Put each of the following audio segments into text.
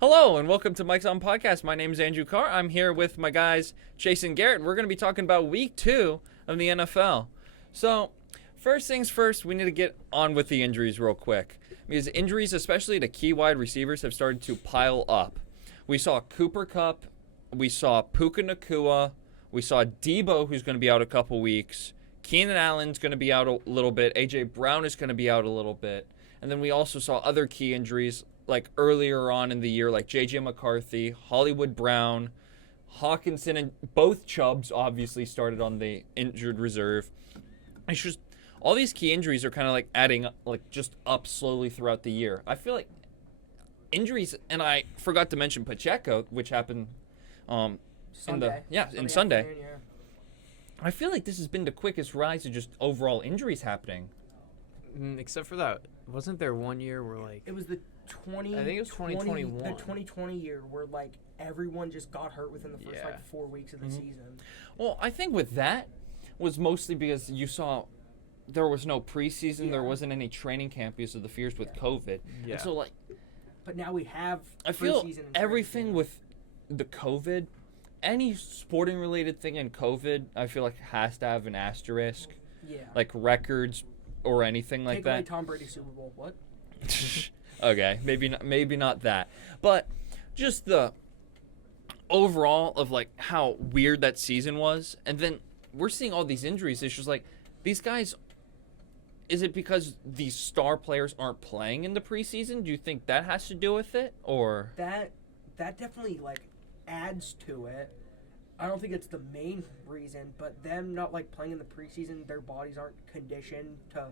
Hello and welcome to Mike's On Podcast. My name is Andrew Carr. I'm here with my guys Chase and Garrett. We're going to be talking about week 2 of the NFL. So, first things first, we need to get on with the injuries real quick. Because injuries, especially to key wide receivers, have started to pile up. We saw Cooper Kupp. We saw Puka Nacua. We saw Debo, who's going to be out a couple weeks. Keenan Allen's going to be out a little bit. A.J. Brown is going to be out a little bit. And then we also saw other key injuries like earlier on in the year, like J.J. McCarthy, Hollywood Brown, Hawkinson, and both Chubbs obviously started on the injured reserve. It's just all these key injuries are kind of like adding up, like just up slowly throughout the year. I feel like injuries, and I forgot to mention Pacheco, which happened Sunday. in Sunday. I feel like this has been the quickest rise of just overall injuries happening. Except for that, wasn't there one year where like It was the I think it was 2021. The 2020 year where like everyone just got hurt within the first like 4 weeks of the season. Well, I think with that was mostly because you saw there was no preseason, there wasn't any training camp because of the fears with COVID. Yeah. And so like But now we have I feel preseason and everything training. with the COVID, any sporting related thing in COVID, I feel like has to have an asterisk, like records or anything like Take that. away Tom Brady's Super Bowl. What? Okay, maybe not that, but just the overall of like how weird that season was, and then we're seeing all these injuries. It's just like these guys. Is it because these star players aren't playing in the preseason? Do you think that has to do with it, or That definitely like adds to it. I don't think it's the main reason, but them not like playing in the preseason, their bodies aren't conditioned to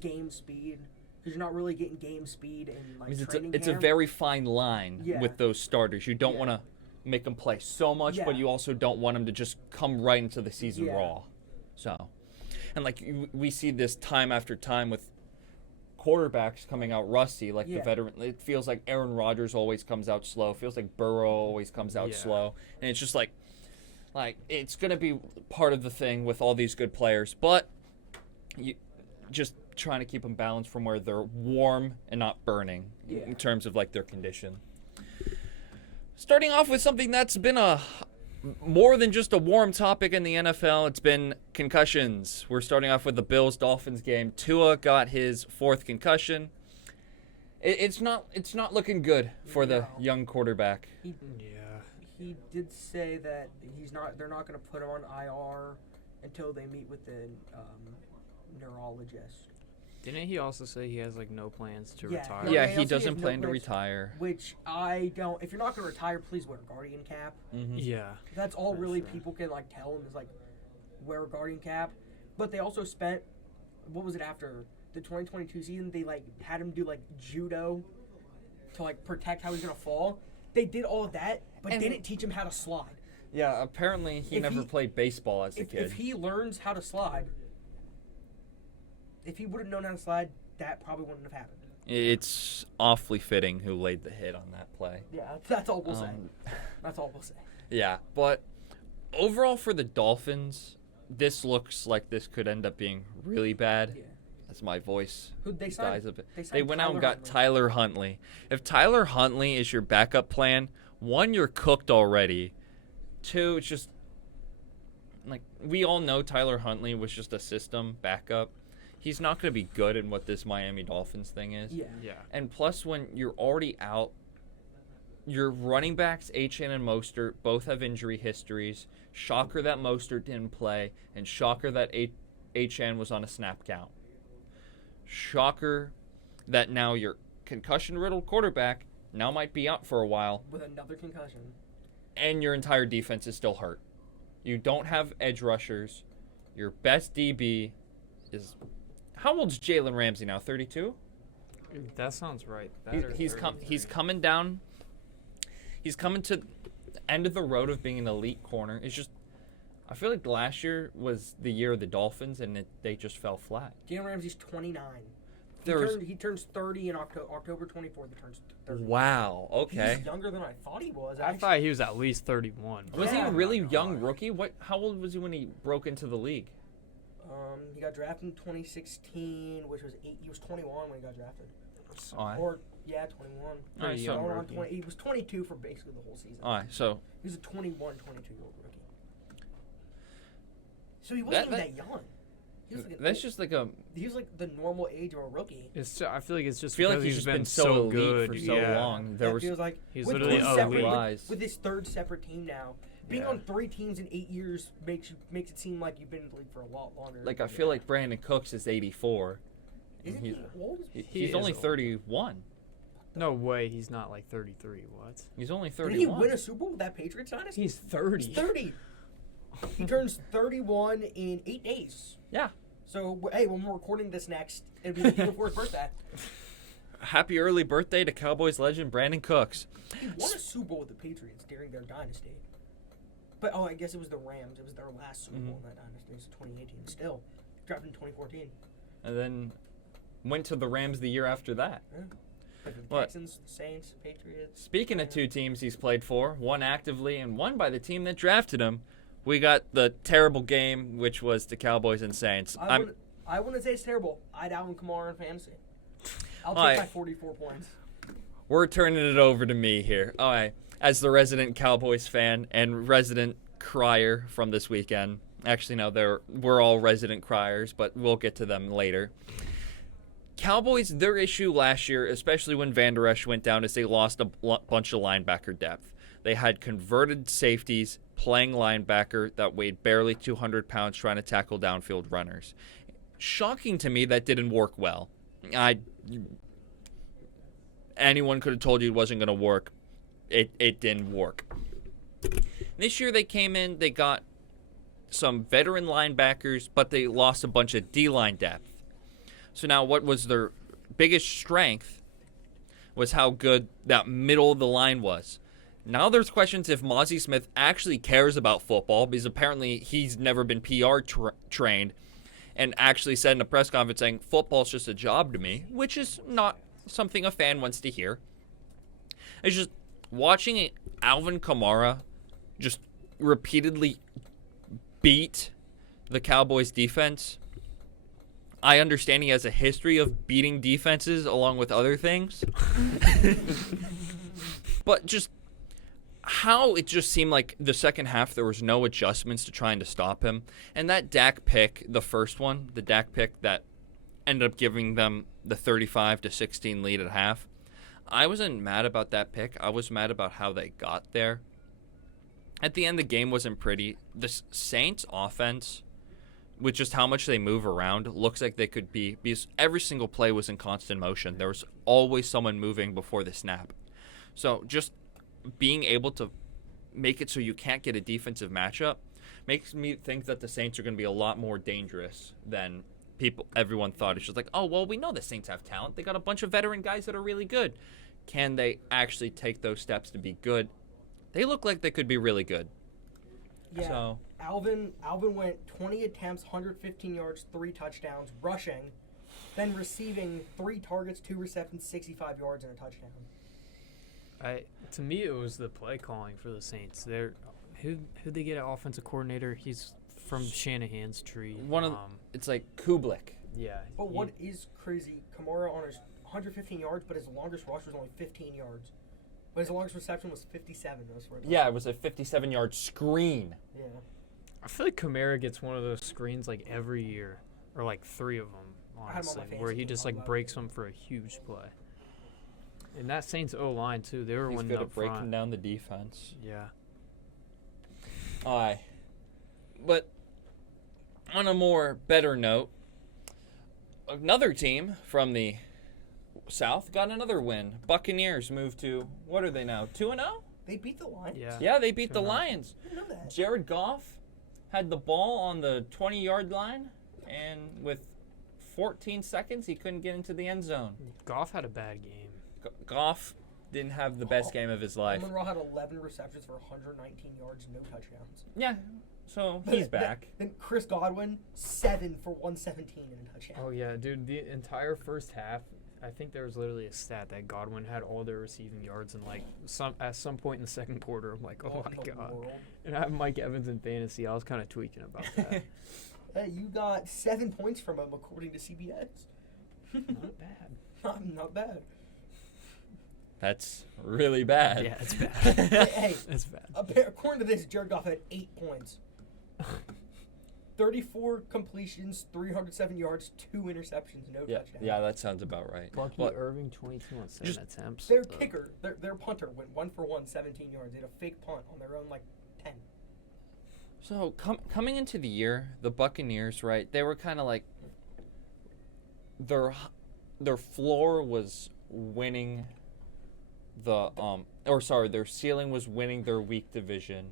game speed. Because you're not really getting game speed in like training it's a camp. very fine line Yeah. with those starters. You don't want to make them play so much, but you also don't want them to just come right into the season raw. So, and like we see this time after time with quarterbacks coming out rusty, like the veteran. It feels like Aaron Rodgers always comes out slow. It feels like Burrow always comes out slow, and it's just like it's gonna be part of the thing with all these good players, but you just trying to keep them balanced from where they're warm and not burning in terms of like their condition. Starting off with something that's been a more than just a warm topic in the NFL, it's been concussions. We're starting off with the Bills-Dolphins game. Tua got his 4th concussion. It's not looking good for the young quarterback. He did say that they're not going to put him on IR until they meet with the neurologist. Didn't he also say he has like no plans to retire? Yeah, he he also doesn't has no plan to plans, retire. Which I don't. If you're not going to retire, please wear a Guardian cap. Yeah. That's all For really sure. people can like tell him is like wear a Guardian cap. But they also spent what was it after the 2022 season? They like had him do like judo to like protect how he's gonna fall. They did all of that, but didn't teach him how to slide. Yeah, apparently he never played baseball as a kid. If he learns how to slide, if he would have known how to slide, that probably wouldn't have happened. It's awfully fitting who laid the hit on that play. Yeah, that's all we'll say. That's all we'll say. Yeah, but overall for the Dolphins, this looks like this could end up being really bad. Yeah. As my voice Who they signed? dies a bit. They They signed went out and got Huntley. Tyler Huntley. If Tyler Huntley is your backup plan, 1, you're cooked already. 2, it's just like we all know Tyler Huntley was just a system backup. He's not going to be good in what this Miami Dolphins thing is. Yeah. And plus, when you're already out, your running backs, Achane and Mostert, both have injury histories. Shocker that Mostert didn't play, and shocker that Achane was on a snap count. Shocker that now your concussion-riddled quarterback now might be out for a while, With another concussion. and your entire defense is still hurt. You don't have edge rushers. Your best DB is... How old's Jalen Ramsey now? 32? That sounds right. He's coming down. He's coming to the end of the road of being an elite corner. It's just, I feel like last year was the year of the Dolphins, and they just fell flat. Jalen Ramsey's 29. He turns 30 in October 24th. He turns 30. Wow. Okay. He's younger than I thought he was. I thought he was at least 31. Was he a Yeah. really young rookie? How old was he when he broke into the league? He got drafted in 2016, which was he was 21 when he got drafted. Oh, Or Yeah, 21. All right, Pretty so young Going on rookie. 20, he was 22 for basically the whole season. all right, so He was a 21, 22-year-old rookie. So he wasn't even that young. He was like that's just like a. he was like the normal age of a rookie. I feel like it's just I feel like because he's he's just been been so so elite good for so yeah. long. There That was feels like He's with literally three elite. separate, Rise. with his third separate team now. Being Yeah. on 3 teams in 8 years makes it seem like you've been in the league for a lot longer. like I feel like Brandon Cooks is 84. Isn't he's- he old? He's is only old. 31. No way, he's not like 33. What? He's only Did he 31. win a Super Bowl with that Patriots dynasty? He's 30. He's 30. He turns 31 in 8 days. Yeah. So, hey, when we're recording this next, it'll be the day before his birthday. Happy early birthday to Cowboys legend Brandon Cooks. He won a Super Bowl with the Patriots during their dynasty. But, I guess it was the Rams. It was their last Super Bowl in that dynasty. It was 2018. Still, drafted in 2014. And then went to the Rams the year after that. Yeah. Like the What? Texans, the Saints, Patriots. Speaking of 2 teams he's played for, one actively and one by the team that drafted him, we got the terrible game, which was the Cowboys and Saints. I wouldn't say it's terrible. I'd Alvin Kamara in fantasy. I'll All take right. my 44 points. We're turning it over to me here. All right. As the resident Cowboys fan and resident crier from this weekend. Actually, no, we're all resident criers, but we'll get to them later. Cowboys, their issue last year, especially when Van Der Esch went down, is they lost a bunch of linebacker depth. They had converted safeties playing linebacker that weighed barely 200 pounds trying to tackle downfield runners. Shocking to me that didn't work well. Anyone could have told you it wasn't going to work. It didn't work. This year they came in, they got some veteran linebackers, but they lost a bunch of D-line depth. So now what was their biggest strength was how good that middle of the line was. Now there's questions if Mozzie Smith actually cares about football, because apparently he's never been PR trained and actually said in a press conference saying football's just a job to me, which is not something a fan wants to hear. It's just watching Alvin Kamara just repeatedly beat the Cowboys defense. I understand he has a history of beating defenses along with other things. But just how it just seemed like the second half there was no adjustments to trying to stop him. And that Dak pick, the first one, the Dak pick that ended up giving them the 35-16 lead at half. I wasn't mad about that pick. I was mad about how they got there. At the end, the game wasn't pretty. The Saints offense, with just how much they move around, looks like they could be, because every single play was in constant motion. There was always someone moving before the snap. So just being able to make it so you can't get a defensive matchup makes me think that the Saints are going to be a lot more dangerous than everyone thought. It's just like, oh, well, we know the Saints have talent. They got a bunch of veteran guys that are really good. Can they actually take those steps to be good? They look like they could be really good. Yeah. So Alvin went 20 attempts, 115 yards, 3 touchdowns, rushing, then receiving 3 targets, 2 receptions, 65 yards, and a touchdown. To me, it was the play calling for the Saints. Who'd they get an offensive coordinator? He's from Shanahan's tree. It's like Kublik. Yeah. But what is crazy, Kamara on his 115 yards, but his longest rush was only 15 yards. But his longest reception was 57. Yeah, it was a 57-yard screen. Yeah. I feel like Kamara gets one of those screens like every year, or like 3 of them, I had him on my honestly, fantasy where he team, just I like love breaks it. them for a huge play. And that Saints O-line too, they were He's winning good up at breaking front. down the defense. Yeah. Aye. But on a more better note, another team from the South got another win. Buccaneers moved to, what are they now, 2-0? They beat the Lions. Yeah. Yeah, they beat the 2-0. Lions. I didn't know that. Jared Goff had the ball on the 20-yard line, and with 14 seconds, he couldn't get into the end zone. Goff had a bad game. Goff didn't have the best game of his life. Amon-Ra had 11 receptions for 119 yards, no touchdowns. Yeah, so he's back. Then Chris Godwin, 7 for 117 and a touchdown. Oh yeah, dude, the entire first half, I think there was literally a stat that Godwin had all their receiving yards, and like at some point in the second quarter, I'm like, oh What my in the god. world? And I have Mike Evans in fantasy. I was kind of tweaking about that. Hey, you got 7 points from him, according to CBS. Not bad. Not bad. That's really bad. Yeah, it's bad. Hey, It's bad. according to this, Jared Goff had 8 points. 34 completions, 307 yards, 2 interceptions, no touchdowns. Yeah, that sounds about right. Bucky Well, Irving, 22 on 7 attempts. Their kicker, their punter went 1 for 1, 17 yards. They had a fake punt on their own, 10. So coming into the year, the Buccaneers, right? They were kind of like their floor was winning their ceiling was winning their weak division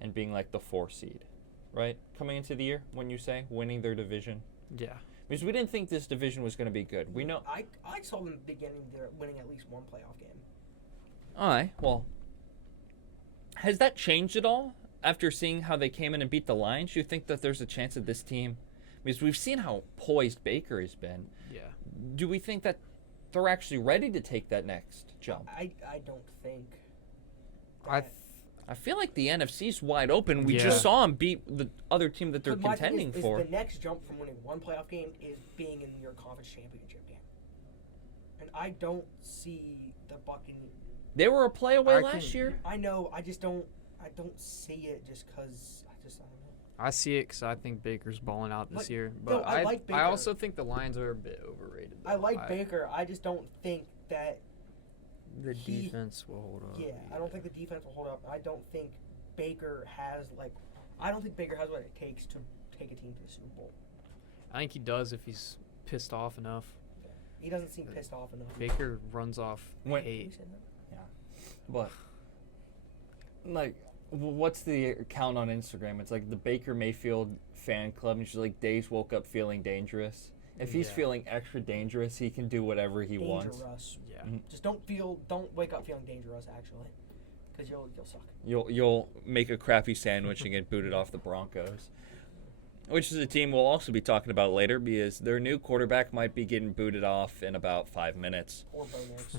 and being like the 4 seed, right? Coming into the year, when you say winning their division, Yeah. because we didn't think this division was going to be good. We know. I saw them beginning their winning at least one playoff game. All right. Well, has that changed at all after seeing how they came in and beat the Lions? You think that there's a chance that this team, because we've seen how poised Baker has been. Yeah. Do we think that they're actually ready to take that next jump? I don't think. I that- I feel like the NFC's wide open. We Yeah. just saw them beat the other team that they're But my thing contending is for. the next jump from winning one playoff game is being in your conference championship game. And I don't see the Buccaneers. They were a play away I last can- year. I know. I don't see it just because I don't know. I see it because I think Baker's balling out this But- year. no, But I like Baker. I also think the Lions are a bit overrated. I though. like Baker. I just don't think that. The he- defense will hold up. Yeah, I don't think the defense will hold up. I don't think Baker has I don't think Baker has what it takes to take a team to the Super Bowl. I think he does if he's pissed off enough. He doesn't seem pissed off enough. Baker runs off When- You hate. said that? But what's the account on Instagram? It's like the Baker Mayfield fan club, and she's like, Days woke up feeling dangerous. If he's Yeah. feeling extra dangerous, he can do whatever he wants. Dangerous. Yeah. Mhm. Just don't wake up feeling dangerous actually, because you'll suck. You'll make a crappy sandwich and get booted off the Broncos, which is a team we'll also be talking about later because their new quarterback might be getting booted off in about 5 minutes. Or Bo Nix.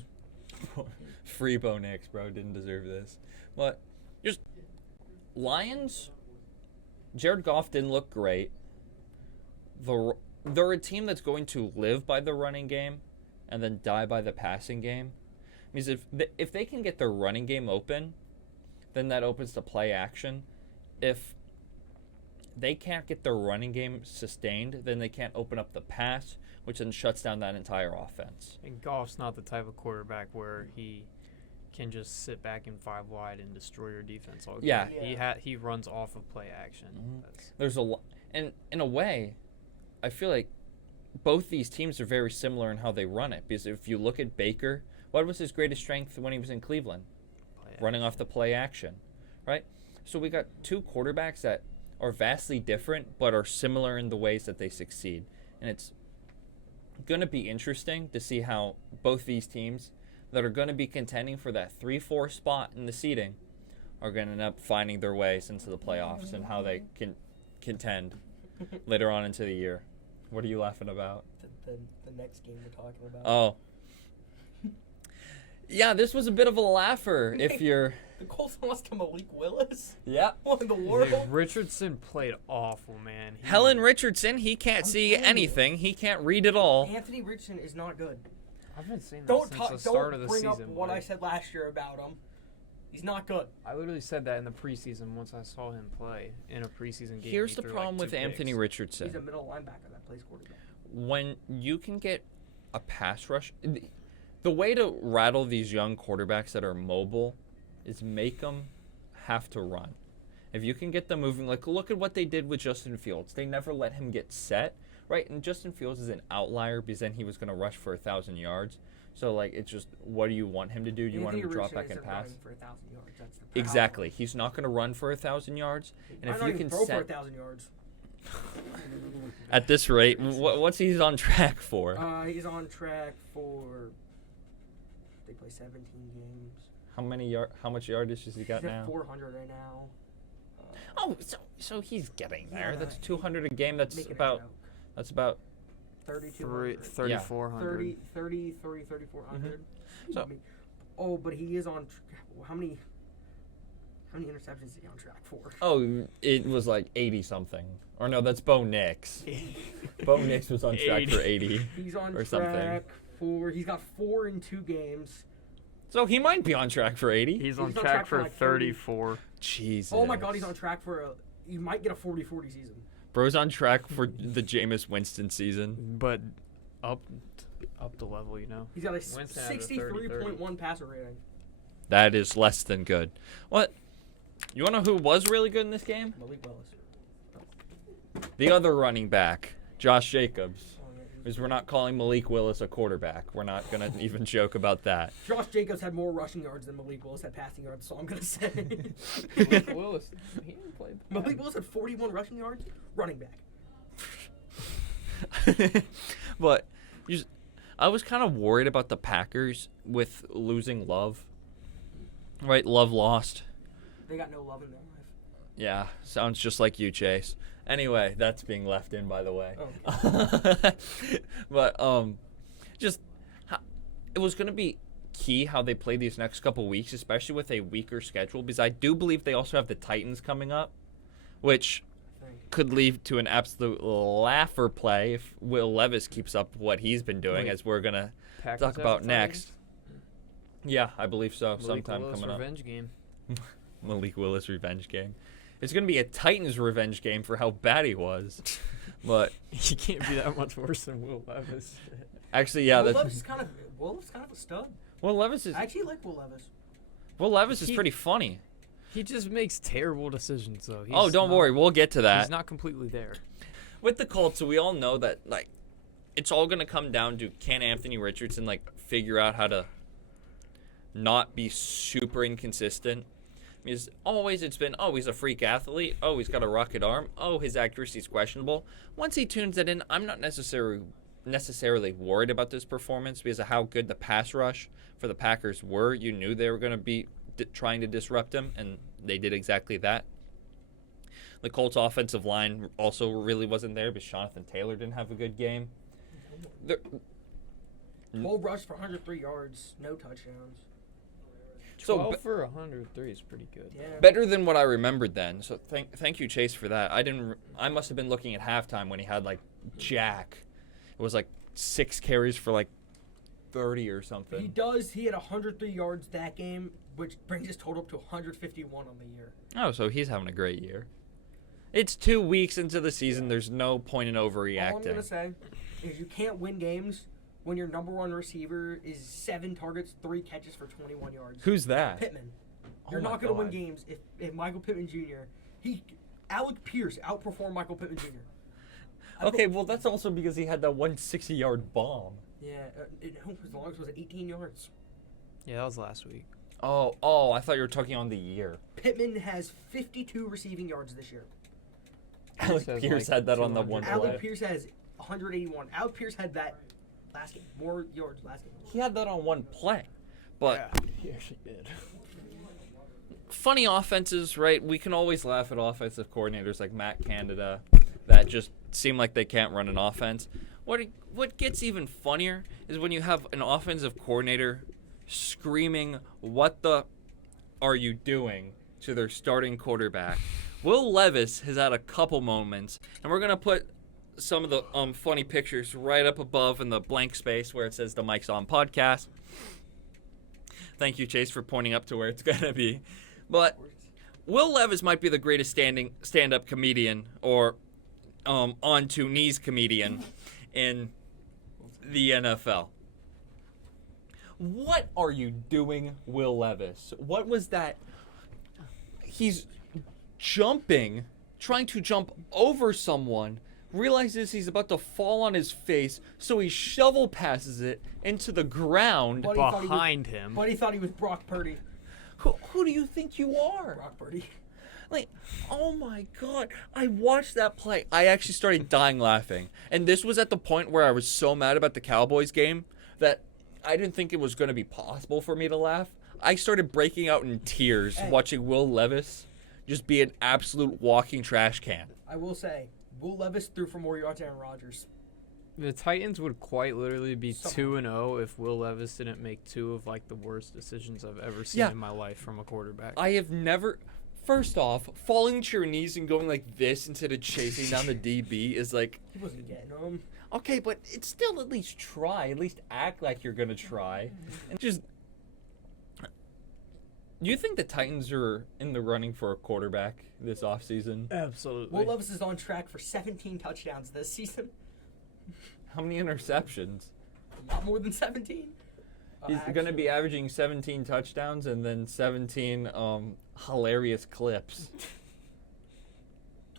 Free Bo Nix, bro. Didn't deserve this. But just Lions, Jared Goff didn't look great. They're a team that's going to live by the running game and then die by the passing game. Because if they can get their running game open, then that opens to play action. If they can't get their running game sustained, then they can't open up the pass, which then shuts down that entire offense. And Goff's not the type of quarterback where he can just sit back in 5 wide and destroy your defense all game. Yeah. He runs off of play action. Mhm. That's, There's a lot, and in a way, I feel like both these teams are very similar in how they run it. Because if you look at Baker, what was his greatest strength when he was in Cleveland? play Running action. off the play action, right? So we got two quarterbacks that are vastly different, but are similar in the ways that they succeed. And it's going to be interesting to see how both these teams that are going to be contending for that 3-4 spot in the seeding are going to end up finding their ways into the playoffs and how they can contend later on into the year. What are you laughing about? The next game we're talking about. Oh. Yeah, this was a bit of a laugher if you're... The Colts lost to Malik Willis. Yeah. What in the world? Dude, Richardson played awful, man. Helen Richardson, he can't see telling you. anything. He can't read at all. Anthony Richardson is not good. I've been saying that Don't since talk. the start Don't of the bring season. up what I like, said last year about him. He's not good. I literally said that in the preseason once I saw him play in a preseason game. Here's He the threw, problem like, with 2 Anthony picks. Richardson. He's a middle linebacker that plays quarterback. When you can get a pass rush, the way to rattle these young quarterbacks that are mobile is make them have to run. If you can get them moving, like look at what they did with Justin Fields. They never let him get set, right? And Justin Fields is an outlier because then he was going to rush for 1,000 yards. So like it's just, what do you want him to do? Do you want him to drop back and pass? For 1,000 yards. That's the problem. Exactly. He's not going to run for 1,000 yards. And Might if not you even can throw set for 1,000 yards. at this rate, what's he's on track for? He's on track for. They play 17 games. How much yardage has he got He's at now? 400 right now. Oh, so he's getting there. Yeah, That's 200 a game. That's Making a about joke. 3,200. 3,400. 3,400. So- I mean, oh, but he is on. How many interceptions is he on track for? Oh, it was like 80 something. Or no, that's Bo Nix. Bo Nix was on track for 80. He's on Or track something. for. He's got 4 in 2 games. So he might be on track for 80. He's on track for like 30. 34. Jesus. Oh my God, he's on track for he might get a 40-40 season. Bro's on track for the Jameis Winston season. But up the level, you know. He's got a Winston had a 63.1 passer rating. That is less than good. What? You want to know who was really good in this game? Malik Willis. The other running back, Josh Jacobs. Oh, yeah, Because we're not calling Malik Willis a quarterback. We're not going to even joke about that. Josh Jacobs had more rushing yards than Malik Willis had passing yards, so I'm going to say. Malik Willis, he didn't play bad. Malik Willis had 41 rushing yards, running back. But I was kind of worried about the Packers with losing Love. Right, Love lost. They got no love in their life. Yeah, sounds just like you, Chase. Anyway, that's being left in, by the way. Oh. But it was going to be key how they play these next couple weeks, especially with a weaker schedule, because I do believe they also have the Titans coming up, which could lead to an absolute laugher play if Will Levis keeps up what he's been doing, Wait, as we're going to Packers talk have about the next. Yeah, I believe so. Malik Sometime Willis coming up. revenge game. Malik Willis revenge game. It's going to be a Titans revenge game for how bad he was. But He can't be that much worse than Will Levis. actually, yeah, Will that's Levis is kind of a stud. Will Levis is I actually like Will Levis. Will Levis is He- pretty funny. He just makes terrible decisions, though. Oh, don't worry, we'll get to that. He's not completely there. With the Colts, so we all know that it's all going to come down to can Anthony Richardson figure out how to not be super inconsistent. Because always it's been, he's a freak athlete. Oh, he's got a rocket arm. Oh, his accuracy is questionable. Once he tunes that in, I'm not necessarily worried about this performance because of how good the pass rush for the Packers were. You knew they were going to be trying to disrupt him, and they did exactly that. The Colts' offensive line also really wasn't there because Jonathan Taylor didn't have a good game. 12 rush for 103 yards, no touchdowns. 12 for 103 is pretty good. Yeah. Better than what I remembered then. So thank you, Chase, for that. I must have been looking at halftime when he had Jack. It was 6 carries for 30 or something. He had 103 yards that game, which brings his total up to 151 on the year. Oh, so he's having a great year. It's 2 weeks into the season. There's no point in overreacting. All I'm going to say is you can't win games when your number one receiver is 7 targets, 3 catches for 21 yards. Who's that? Pittman. Oh You're my not going to win God. games if Michael Pittman Jr. Alec Pierce outperformed Michael Pittman Jr. Okay, well, that's also because he had that 160-yard bomb. Yeah, as long as it was 18 yards. Yeah, that was last week. Oh, I thought you were talking on the year. Pittman has 52 receiving yards this year. Alec has, Pierce had that on the 200. one play. Alec Pierce has 181. Alec Pierce had that last game. More yards last game. He had that on one play. But he actually did. funny offenses, right? We can always laugh at offensive coordinators like Matt Canada that just seem like they can't run an offense. What gets even funnier is when you have an offensive coordinator screaming, "What the are you doing?" to their starting quarterback. Will Levis has had a couple moments, and we're going to put some of the funny pictures right up above in the blank space where it says the Mike's On podcast. Thank you, Chase, for pointing up to where it's going to be. But Will Levis might be the greatest stand-up comedian or on-to-knees comedian in the NFL. What are you doing, Will Levis? What was that? He's jumping, trying to jump over someone, realizes he's about to fall on his face, so he shovel passes it into the ground. Buddy thought he was- Behind him. Buddy thought he was Brock Purdy. Who do you think you are? Brock Purdy. Oh my God. I watched that play. I actually started dying laughing. And this was at the point where I was so mad about the Cowboys game that I didn't think it was going to be possible for me to laugh. I started breaking out in tears watching Will Levis just be an absolute walking trash can. I will say, Will Levis threw for more yards than Aaron Rodgers. The Titans would quite literally be Somehow. 2-0 if Will Levis didn't make 2 of the worst decisions I've ever seen Yeah. in my life from a quarterback. I have never. First off, falling to your knees and going like this instead of chasing down the DB is He wasn't getting them. okay, but it's still at least try. At least act like you're gonna try, and just Do you think the Titans are in the running for a quarterback this offseason? Absolutely. Will Levis is on track for 17 touchdowns this season. How many interceptions? Not more than 17. He's going to be averaging 17 touchdowns and then 17 hilarious clips.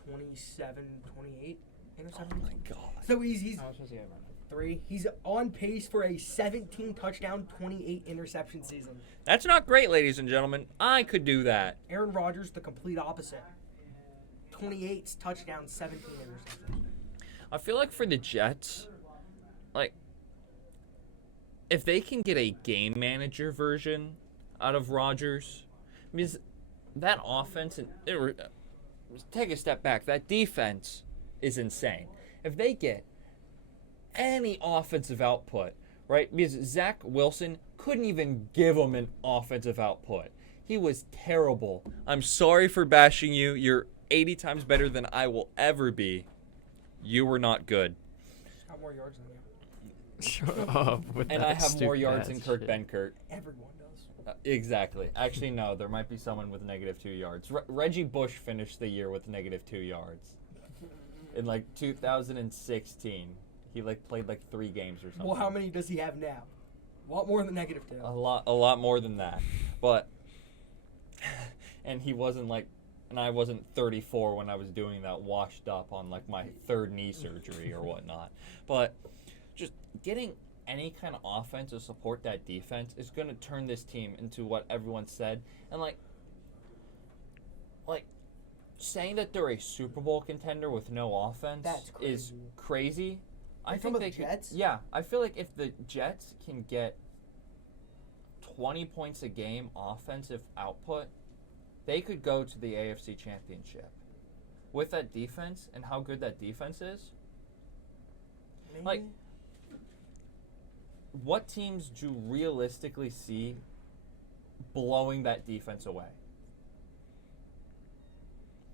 27, 28 interceptions. Oh my god. So he's How much does he have right now? 3. He's on pace for a 17 touchdown, 28 interception season. That's not great, ladies and gentlemen. I could do that. Aaron Rodgers, the complete opposite. 28 touchdowns, 17 interceptions. I feel like for the Jets, like, if they can get a game manager version out of Rodgers, because that offense, take a step back, that defense is insane. If they get any offensive output, right? Because Zach Wilson couldn't even give them an offensive output. He was terrible. I'm sorry for bashing you. You're 80 times better than I will ever be. You were not good. Got more yards than you. Shut up with And that I have more yards stupid-ass than Kirk shit. Benkert. Everyone does. Exactly. Actually, no. There might be someone with -2 yards. Reggie Bush finished the year with -2 yards. In, like, 2016. He, like, played, like, 3 games or something. Well, how many does he have now? A lot more than -2. A lot more than that. But, and he wasn't, like, and I wasn't 34 when I was doing that, washed up on, like, my 3rd knee surgery or whatnot. But just getting any kind of offense to support that defense is going to turn this team into what everyone said. And, like, saying that they're a Super Bowl contender with no offense That's is crazy. I You're think talking they about the Jets? could. Yeah, I feel like if the Jets can get 20 points a game offensive output, they could go to the AFC Championship. With that defense and how good that defense is, Maybe. like, what teams do you realistically see blowing that defense away?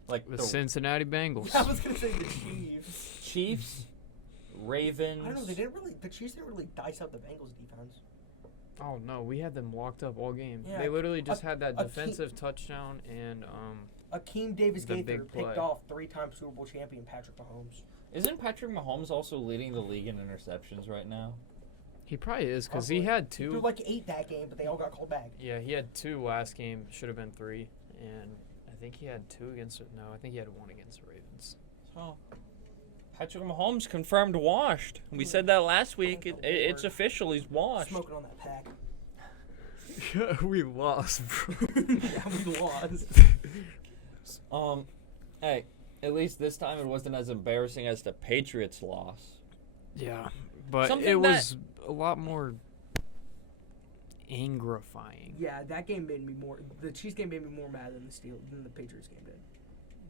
Like The the Cincinnati Bengals. I was gonna say the Chiefs. Chiefs, Ravens. I don't know. The Chiefs didn't really dice up the Bengals defense. Oh no, we had them locked up all game. Yeah, They literally just had that a defensive touchdown and Akeem Davis The Gaither big play. picked off 3-time Super Bowl champion Patrick Mahomes. Isn't Patrick Mahomes also leading the league in interceptions right now? he probably is because he Probably. had There 2. were like 8 that game, but they all got called back. Yeah, he had 2 last game. Should have been 3, and I think he had 2 against. No, I think he had 1 against the Ravens. So, Patrick Mahomes confirmed washed. We said that last week. Oh, It's Lord. official. He's washed. Smoking on that pack. we lost, bro. Yeah, we lost. Hey, at least this time it wasn't as embarrassing as the Patriots loss. Yeah, but Something it was a lot more angrifying. Yeah, that game made me more. The Chiefs game made me more mad than the Patriots game did.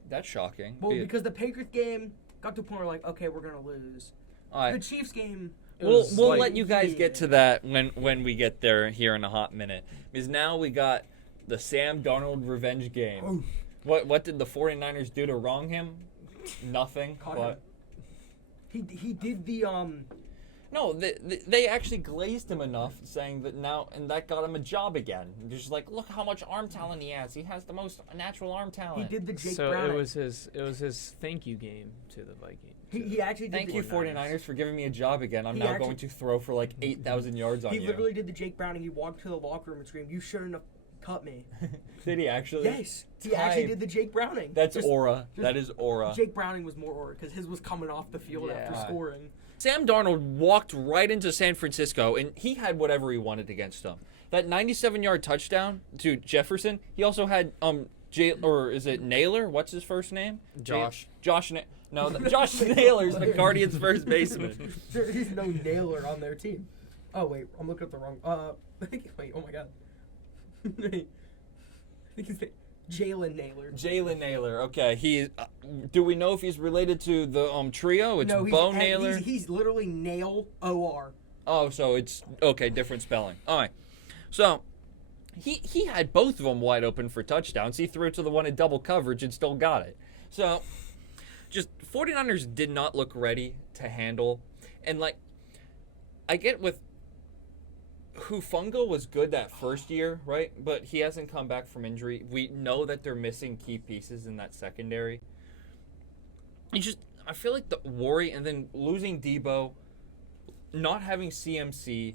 That's shocking. Well, because the Patriots game got to a point where like, okay, we're gonna lose. All right. The Chiefs game. We'll like- let you guys get to that when we get there here in a hot minute. Because now we got the Sam Darnold revenge game. Oh. What did the 49ers do to wrong him? Nothing. Caught But him. He did the no, they actually glazed him enough, saying that now, and that got him a job again. Just like, look how much arm talent he has. He has the most natural arm he talent. did the Jake So Brown. it was his thank you game to the Vikings. He actually did Thank the, you, 49ers, for giving me a job again. I'm He now actually- going to throw for like 8,000 yards on He you. literally did the Jake Browning. He walked to the locker room and screamed, "You shouldn't have cut me." Did he actually? Yes, he actually Type. did the Jake Browning. That's Just- aura. just- That is aura. Jake Browning was more aura because his was coming off the field after Yeah. scoring. Sam Darnold walked right into San Francisco, and he had whatever he wanted against them. That 97-yard touchdown to Jefferson. He also had or is it Naylor? What's his first name? Josh. Josh Naylor's the Guardians' first baseman. There is no Naylor on their team. Oh wait, I'm looking at the wrong. Wait, oh my god. Wait. I think his name Jalen Naylor. Jalen Naylor. Okay, he. Do we know if he's related to the trio? It's No, Bo Naylor. He's literally Nail OR. Oh, so it's okay. Different spelling. All right. So he had both of them wide open for touchdowns. He threw it to the one in double coverage and still got it. So just 49ers did not look ready to handle. And like I get with Hufanga was good that first year, right? But he hasn't come back from injury. We know that they're missing key pieces in that secondary. I feel like the worry, and then losing Debo, not having CMC.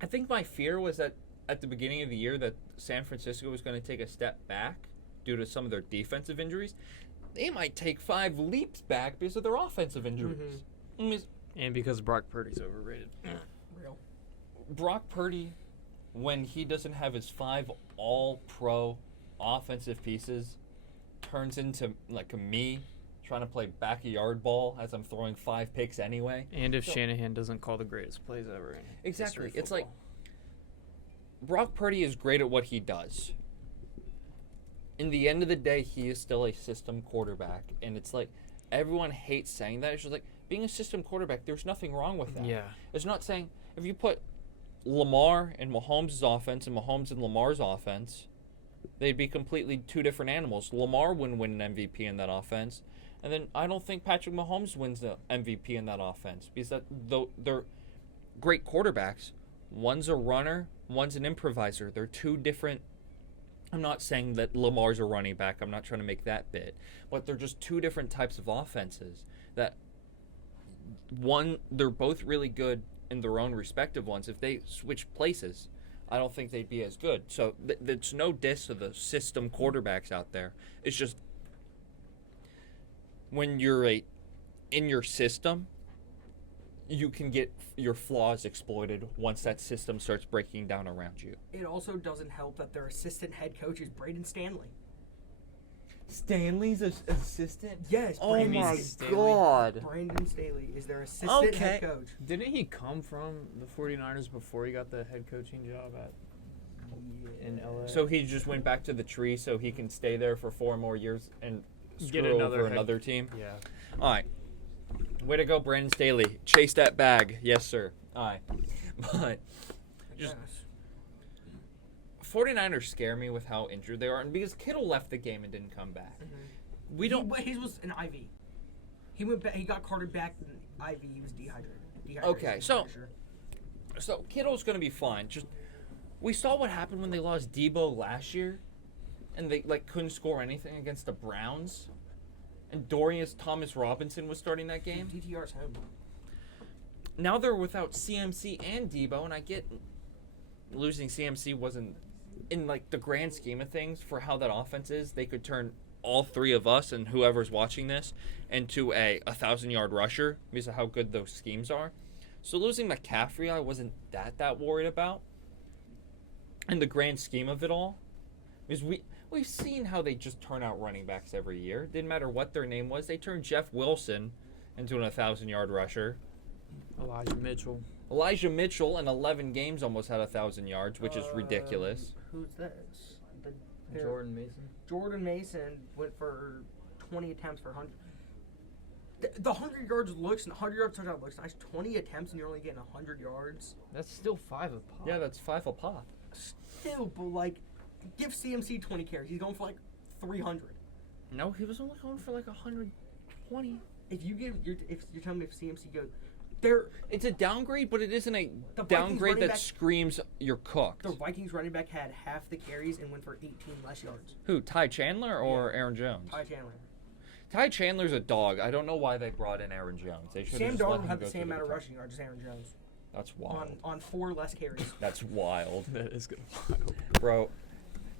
I think my fear was that at the beginning of the year that San Francisco was going to take a step back due to some of their defensive injuries. They might take 5 leaps back because of their offensive injuries. And because Brock Purdy's overrated. Real. Brock Purdy, when he doesn't have his 5 all-pro offensive pieces, turns into like a me trying to play backyard ball as I'm throwing 5 picks anyway. And if Shanahan doesn't call the greatest plays ever in Exactly. history of It's like football. Brock Purdy is great at what he does. In the end of the day, he is still a system quarterback. And it's like everyone hates saying that. It's just like being a system quarterback, there's nothing wrong with that. Yeah. It's not saying if you put Lamar in Mahomes' offense and Mahomes in Lamar's offense, they'd be completely 2 different animals. Lamar wouldn't win an MVP in that offense. And then I don't think Patrick Mahomes wins the MVP in that offense because they're great quarterbacks. One's a runner, one's an improviser. They're 2 different. I'm not saying that Lamar's a running back. I'm not trying to make that bit. But they're just 2 different types of offenses that they're both really good in their own respective ones. If they switch places, I don't think they'd be as good. So it's no diss to the system quarterbacks out there. It's just when you're in your system, you can get your flaws exploited once that system starts breaking down around you. It also doesn't help that their assistant head coach is Braden Stanley. Stanley's assistant? Yes. Oh Brandon my Staley. God. Brandon Staley is their assistant head coach. Didn't he come from the 49ers before he got the head coaching job in LA? So he just went back to the tree so he can stay there for 4 more years and Get screw another over head- another team? Yeah. All right. Way to go, Brandon Staley. Chase that bag. Yes, sir. All right. But just 49ers scare me with how injured they are. And because Kittle left the game and didn't come back. Mm-hmm. We don't. His was an IV. He went back. He got carted back in IV. He was dehydrated. Okay, so Kittle's going to be fine. Just we saw what happened when they lost Debo last year, and they couldn't score anything against the Browns, and Dorian Thomas Robinson was starting that game. DTR's home. Now they're without CMC and Debo, and I get losing CMC wasn't in the grand scheme of things for how that offense is. They could turn all 3 of us and whoever's watching this into a 1,000-yard rusher because of how good those schemes are. So losing McCaffrey, I wasn't that worried about in the grand scheme of it all, because we've seen how they just turn out running backs every year. Didn't matter what their name was. They turned Jeff Wilson into an 1,000-yard rusher. Elijah Mitchell in 11 games almost had 1,000 yards, which is ridiculous. Who's this? Jordan Mason. Jordan Mason went for 20 attempts for 100. The 100 yards looks, and 100 yards touchdown looks nice. 20 attempts, and you're only getting 100 yards. That's still 5 a pop. Yeah, that's 5 a pop. Still, but give CMC 20 carries. He's going for 300. No, he was only going for 120. If you're telling me if CMC goes, it's a downgrade, but it isn't a The Vikings downgrade running that back- screams you're cooked. the Vikings running back had half the carries and went for 18 less yards. Who, Ty Chandler or Yeah. Aaron Jones? Ty Chandler. Ty Chandler's a dog. I don't know why they brought in Aaron Jones. They should Sam just let Darnold him had go the through same amount of top. rushing yards as Aaron Jones That's wild. on 4 less carries. That's wild. That is good. Wild. Bro,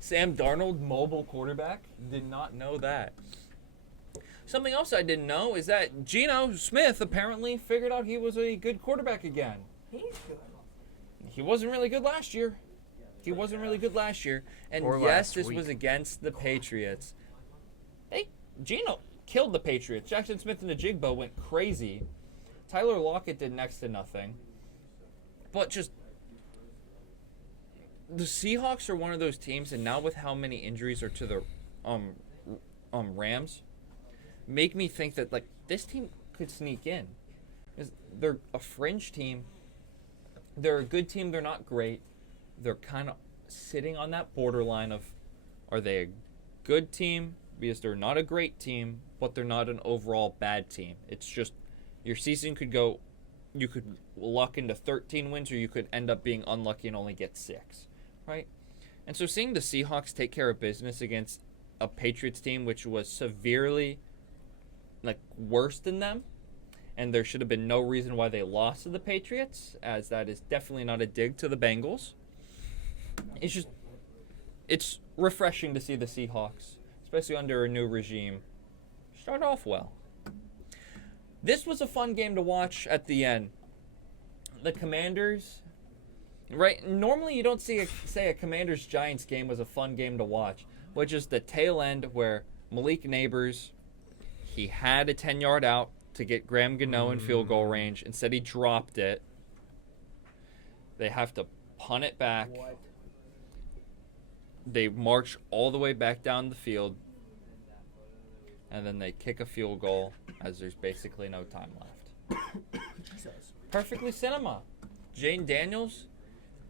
Sam Darnold, mobile quarterback, did not know that. Something else I didn't know is that Geno Smith apparently figured out he was a good quarterback again. He's good. He wasn't really good last year. And Or yes, last this week. was against the Patriots. Hey, Geno killed the Patriots. Jackson Smith and the Jigbo went crazy. Tyler Lockett did next to nothing. But just the Seahawks are one of those teams, and now with how many injuries are to the Rams, make me think that this team could sneak in. 'Cause they're a fringe team. They're a good team. They're not great. They're kind of sitting on that borderline of, are they a good team? Because they're not a great team, but they're not an overall bad team. It's just your season could go you could luck into 13 wins, or you could end up being unlucky and only get 6, right? And so seeing the Seahawks take care of business against a Patriots team which was severely worse than them, and there should have been no reason why they lost to the Patriots, as that is definitely not a dig to the Bengals. It's refreshing to see the Seahawks, especially under a new regime, start off well. This was a fun game to watch at the end. The Commanders, right? Normally you don't say a Commanders-Giants game was a fun game to watch, which is the tail end where Malik Neighbors, he had a 10-yard out to get Graham Gano in field goal range. Instead, he dropped it. They have to punt it back. What? They march all the way back down the field, and then they kick a field goal as there's basically no time left. Jesus. Perfectly cinema. Jane Daniels,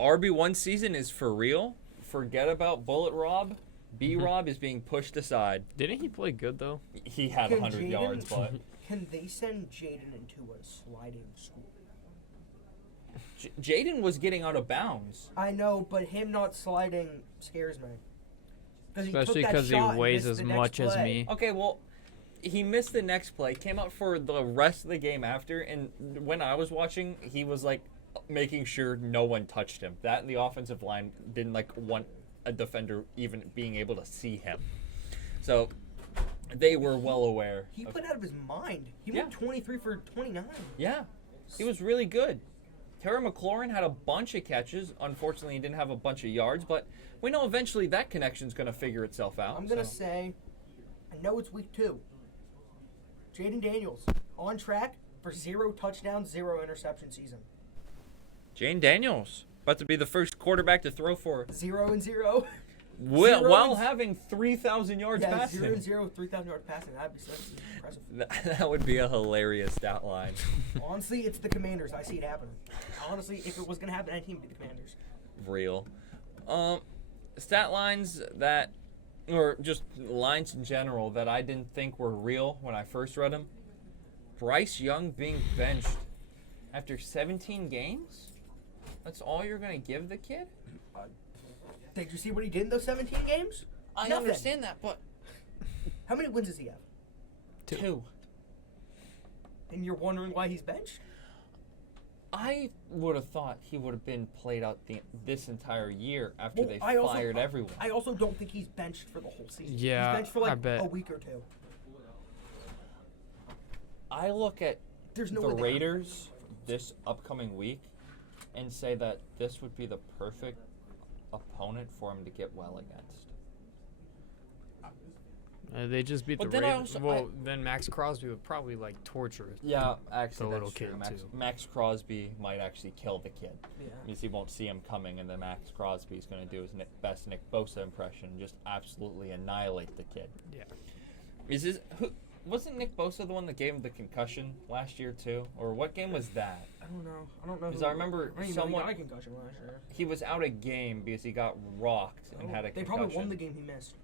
RB1 season is for real. Forget about Bullet Rob. B-Rob is being pushed aside. Didn't he play good, though? He had Can 100 yards, but Can they send Jaden into a sliding school? Jaden was getting out of bounds. I know, but him not sliding scares me. Especially because he weighs as much as me. Okay, well, he missed the next play, came out for the rest of the game after, and when I was watching, he was making sure no one touched him. That and the offensive line didn't want a defender even being able to see him. So they were well aware. He put out of his mind. He Yeah. went 23 for 29. Yeah, he was really good. Terry McLaurin had a bunch of catches. Unfortunately, he didn't have a bunch of yards, but we know eventually that connection's going to figure itself out. I'm going to say, I know it's week 2. Jaden Daniels on track for 0 touchdowns, 0 interception season. Jane Daniels, about to be the first quarterback to throw for 0-0. while having 3,000 yards Yeah, passing. 0-0, 3,000 yards passing. That's impressive. That would be a hilarious stat line. Honestly, it's the Commanders. I see it happening. Honestly, if it was going to happen, any team would be the Commanders. Real. Stat lines that, or just lines in general that I didn't think were real when I first read them. Bryce Young being benched after 17 games? That's all you're going to give the kid? Did you see what he did in those 17 games? I Nothing. understand that, but How many wins does he have? 2. And you're wondering why he's benched? I would have thought he would have been played out this entire year after they fired everyone. I also don't think he's benched for the whole season. Yeah, he's benched for I bet. a week or 2. I look at There's no the way they- Raiders this upcoming week and say that this would be the perfect opponent for him to get well against. They just beat But the then I Ravens. also- Well, then Max Crosby would probably torture it. Yeah, actually, The little that's true. kid, too. Max Crosby might actually kill the kid. Yeah. Because he won't see him coming, and then Max Crosby is going to do his best Nick Bosa impression and just absolutely annihilate the kid. Yeah. Wasn't Nick Bosa the one that gave him the concussion last year too, or what game was that? I don't know. I don't know. Because I remember he someone got a concussion last year. he was out a game because he got rocked and had a They concussion. probably won the game he missed.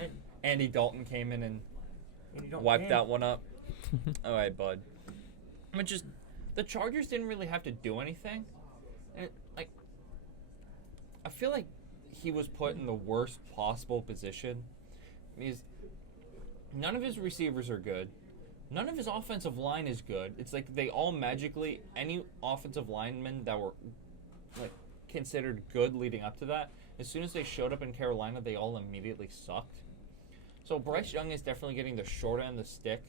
and Andy Dalton came in and you don't wiped win. that one up. All right, bud. But just the Chargers didn't really have to do anything. And I feel like he was put in the worst possible position because none of his receivers are good. None of his offensive line is good. It's like they all magically, any offensive linemen that were considered good leading up to that, as soon as they showed up in Carolina, they all immediately sucked. So Bryce Young is definitely getting the short end of the stick.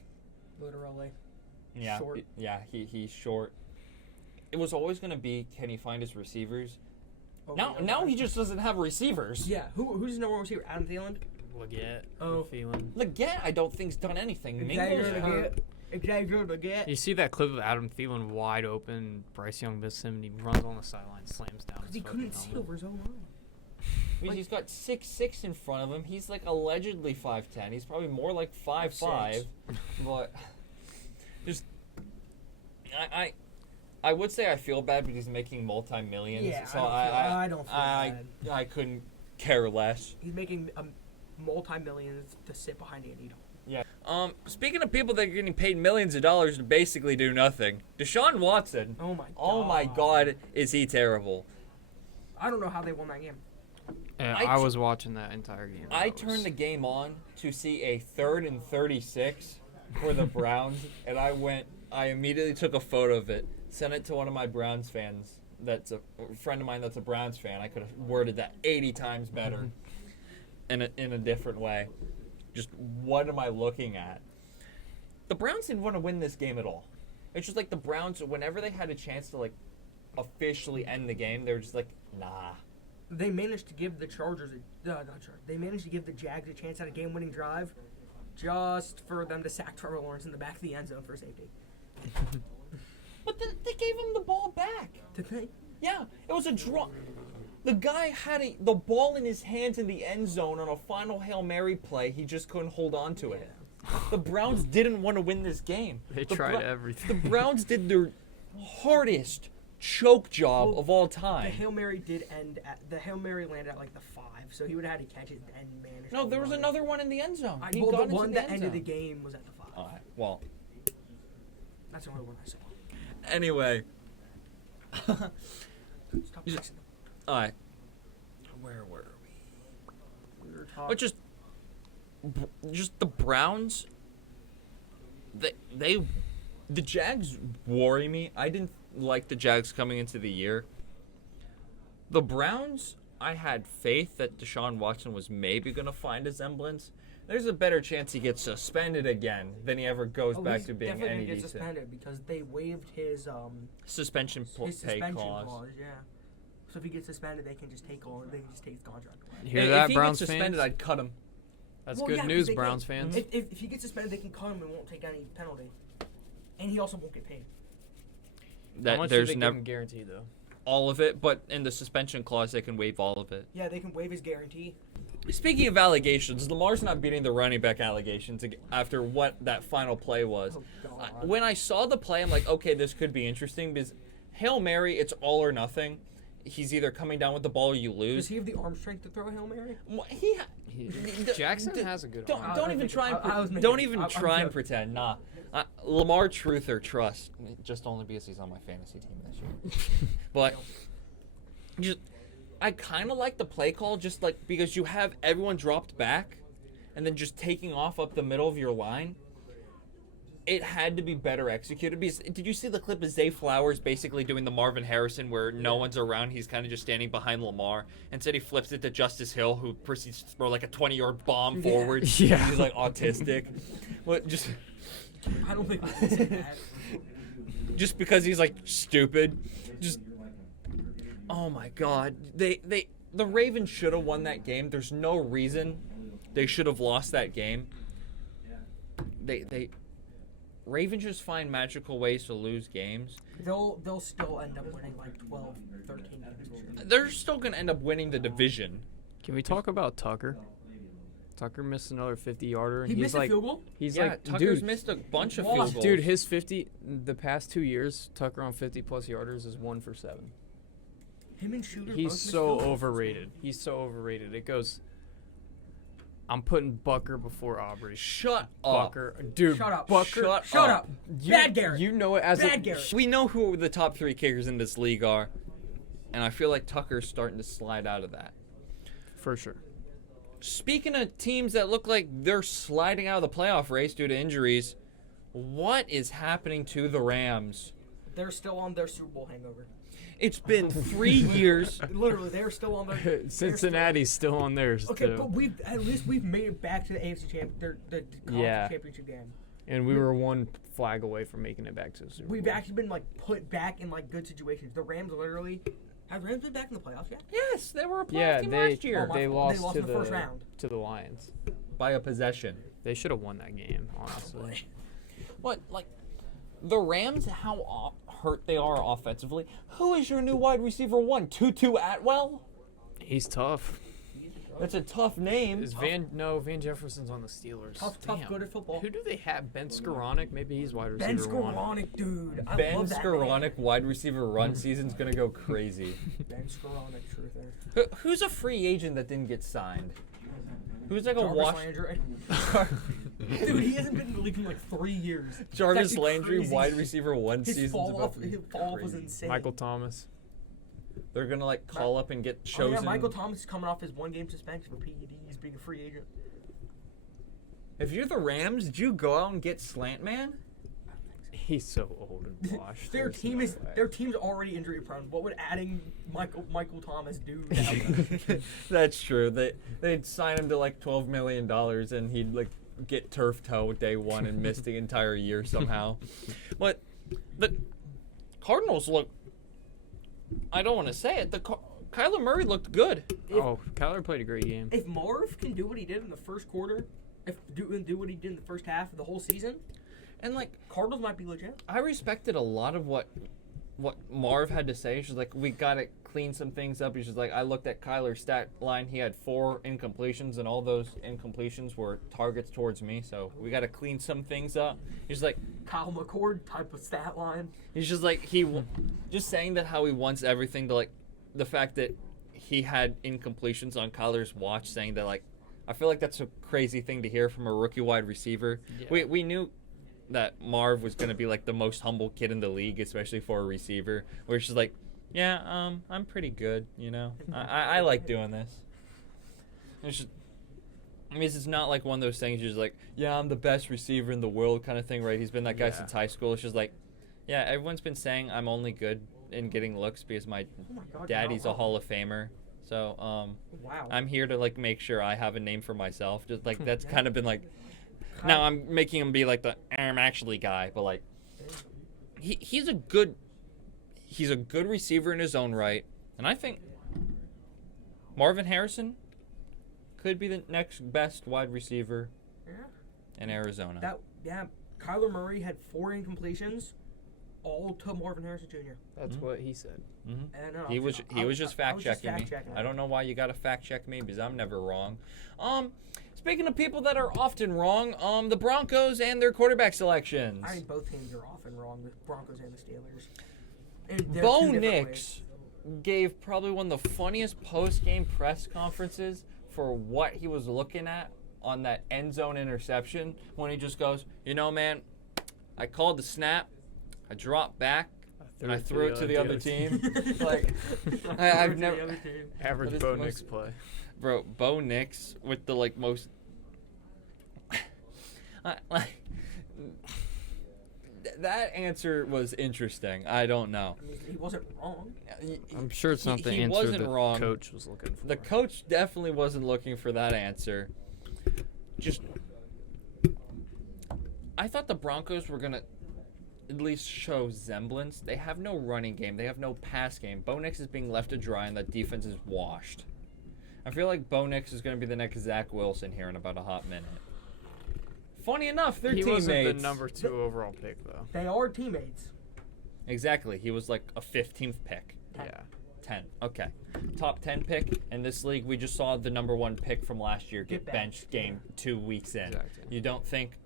Literally. Yeah, Short. He's short. It was always going to be, can he find his receivers? Oh, Now he just doesn't have receivers. Yeah. Who's his number 1 receiver? Adam Thielen. Leggett. Oh. Thielen. Leggett, I don't think's done anything. Mingle's hurt. Xavier Leggett. You see that clip of Adam Thielen wide open, Bryce Young misses him, and he runs on the sideline, slams down. Because his he fucking couldn't see helmet. over his own line. Because he's got 6'6" in front of him. He's allegedly 5'10". He's probably more like 5'5". But just I would say I feel bad because he's making multi-millions. Yeah, so I don't feel bad. I couldn't care less. He's making multi-millions to sit behind Andy Dalton. Yeah. Speaking of people that are getting paid millions of dollars to basically do nothing, Deshaun Watson. Oh my god. Oh my God, is he terrible? I don't know how they won that game. Yeah, I I t- was watching that entire game. I turned the game on to see a 3rd and 36 for the Browns, and I immediately took a photo of it, sent it to one of my Browns fans. That's a friend of mine that's a Browns fan. I could have worded that 80 times better in a different way. Just what am I looking at? The Browns didn't want to win this game at all. It's just like the Browns, whenever they had a chance to like officially end the game, they were just like, nah. They managed to give the They managed to give the Jags a chance at a game-winning drive, just for them to sack Trevor Lawrence in the back of the end zone for safety. But they gave him the ball back. Did they? Yeah, it was a draw. The guy had the ball in his hands in the end zone on a final Hail Mary play. He just couldn't hold on to it. The Browns didn't want to win this game. They tried everything. The Browns did their hardest choke job of all The time. Hail Mary the Hail Mary landed at like the 5, so he would have had to catch it and manage. No, to there was run it. another one in the end zone. I, He well, got the into one the that end ended the zone. game was at the 5. All right, well, That's the only one I saw. anyway. Stop fixing them. All right. Where were we? We were talking. But just the Browns. The Jags worry me. I didn't like the Jags coming into the year. The Browns, I had faith that Deshaun Watson was maybe going to find a semblance. There's a better chance he gets suspended again than he ever goes back He's to being definitely any gonna get decent. suspended because they waived his Suspension pay suspension clause. Yeah. So if he gets suspended, they can just take his contract away. You hear If that, he Browns gets suspended, fans? I'd cut him. That's Well, good yeah, 'cause news, they Browns can- fans. If he gets suspended, they can cut him and won't take any penalty, and he also won't get paid. How That much there's do they never give him guaranteed though? all of it, but in the suspension clause, they can waive all of it. Yeah, they can waive his guarantee. Speaking of allegations, Lamar's not beating the running back allegations after what that final play was. Oh, God. When I saw the play, I'm like, okay, this could be interesting because Hail Mary, it's all or nothing. He's either coming down with the ball or you Does lose. he have the arm strength to throw a Hail Mary? Jackson has a good Don't, arm. don't even try and I was making- don't even I'm try and joking. pretend. Nah, Lamar truth or trust, just only because he's on my fantasy team this year. But just, I kind of like the play call, just like because you have everyone dropped back, and then just taking off up the middle of your line. It had to be better executed. Because did you see the clip of Zay Flowers basically doing the Marvin Harrison where no one's around? He's kind of just standing behind Lamar. Instead, he flips it to Justice Hill, who proceeds to throw like a 20-yard bomb Yeah. forward. Yeah. He's like autistic. What just I don't think we can say that. just because he's like stupid. Just oh my God. The Ravens should have won that game. There's no reason they should have lost that game. Ravens just find magical ways to lose games. They'll still end up winning like 12, 13 games this year. They're still going to end up winning the division. Can we talk about Tucker? Tucker missed another 50-yarder, and He he's missed like, a field goal? he's Yeah, like, Tucker's dude, missed a bunch of Lost. field goals. dude, his 50, the past 2 years, Tucker on 50-plus yarders is 1 for 7. Him and Shooter. both He's missed so field goals. overrated. He's so overrated. It goes, I'm putting Bucker before Aubrey. Shut up. Bucker, dude, Shut up. Bucker. Shut up. You, Bad Garrett. You know it as Bad a Garrett. We know who the top 3 kickers in this league are, and I feel like Tucker's starting to slide out of that. for sure. Speaking of teams that look like they're sliding out of the playoff race due to injuries, what is happening to the Rams? They're still on their Super Bowl hangover. It's been 3 years. Literally, they're still on their. Cincinnati's still on theirs Okay, too. but we've made it back to the AFC the conference Yeah. championship game. And we were one flag away from making it back to the Super We've Bowl. actually been like put back in like good situations. The Rams literally have Rams been back in the playoffs yet? Yes, they were a playoff Yeah, team they last year. Oh, my they fault. lost, They lost to in the first round. to the Lions. By a possession. They should have won that game, honestly. What, like, the Rams, how hurt they are offensively. Who is your new wide receiver 1? Tutu Atwell? He's tough. That's a tough name. Is Van Jefferson's on the Steelers. Tough, Damn. good at football. Who do they have? Ben Skoranek? Maybe he's wide Ben receiver 1. Skoranek, dude. I Ben love that Skoranek wide receiver run season's going to go crazy. name. Ben Skoranek, truther. Who's a free agent that didn't get signed? Who's like a Jarvis wash? Landry. Dude, he hasn't been in the league in like 3 years. Jarvis That's Landry, crazy. wide receiver, one His season's fall about off, to be his fall off was crazy. insane. Michael Thomas. They're gonna like call up and get Oh, chosen. yeah, Michael Thomas is coming off his 1-game suspension for PEDs, being a free agent. If you're the Rams, did you go out and get Slant Man? He's so old and washed. Their There's team no is way. their team's already injury prone. What would adding Michael Thomas do? To help them? That's true. They'd sign him to like $12 million and he'd like get turf toe day one and miss the entire year somehow. But the Cardinals look. I don't want to say it. Kyler Murray looked good. Oh, Kyler played a great game. If Marv can do what he did in the first quarter, do what he did in the first half of the whole season, And like Cardinals might be legit. I respected a lot of what Marv had to say. She's like, we gotta clean some things up. He's just like, I looked at Kyler's stat line. He had 4 incompletions, and all those incompletions were targets towards me. So we gotta clean some things up. He's like, Kyle McCord type of stat line. he's just like just saying that how he wants everything to like the fact that he had incompletions on Kyler's watch, saying that like I feel like that's a crazy thing to hear from a rookie wide receiver. Yeah. We knew that Marv was going to be like the most humble kid in the league, especially for a receiver, where she's like, yeah, I'm pretty good, you know. I like doing this. It's just, I mean, it's not like one of those things you're just like, yeah, I'm the best receiver in the world kind of thing, right? He's been that guy Yeah. since high school. It's just like, yeah, everyone's been saying I'm only good in getting looks because my Oh my God, daddy's a wow. Hall of Famer. So Wow. I'm here to like make sure I have a name for myself. Just like that's Yeah. kind of been like. Now I'm making him be like the I'm actually guy, but like he's a good receiver in his own right, and I think Marvin Harrison could be the next best wide receiver Yeah. in Arizona. Kyler Murray had 4 incompletions, all to Marvin Harrison Jr. That's what he said. Mhm. And, no, He was just fact checking me. fact-checking I don't know why you got to fact check me because I'm never wrong. Speaking of people that are often wrong, the Broncos and their quarterback selections. I mean, both teams are often wrong, the Broncos and the Steelers. And they're Bo two different Nix gave probably one of the funniest post-game press conferences for what he was looking at on that end zone interception when he just goes, you know, man, I called the snap, I dropped back, and I threw it to the other team. Like, I've To never, the other team. Average That is Bo the Nix most- play. bro, Bo Nix with the like most, like, that answer was interesting. I don't know. I mean, he wasn't wrong. I'm sure it's not the he answer wasn't the wrong. coach was looking for. The coach definitely wasn't looking for that answer. Just, I thought the Broncos were gonna at least show semblance. They have no running game. They have no pass game. Bo Nix is being left to dry, and that defense is washed. I feel like Bo Nix is gonna be the next Zach Wilson here in about a hot minute. Funny enough, they're he teammates. wasn't the number 2 overall pick though. They are teammates. Exactly. He was like a 15th pick. Yeah. 10. Okay. Top 10 pick. In this league, we just saw the number 1 pick from last year get Get benched game 2 weeks in. Exactly. You don't think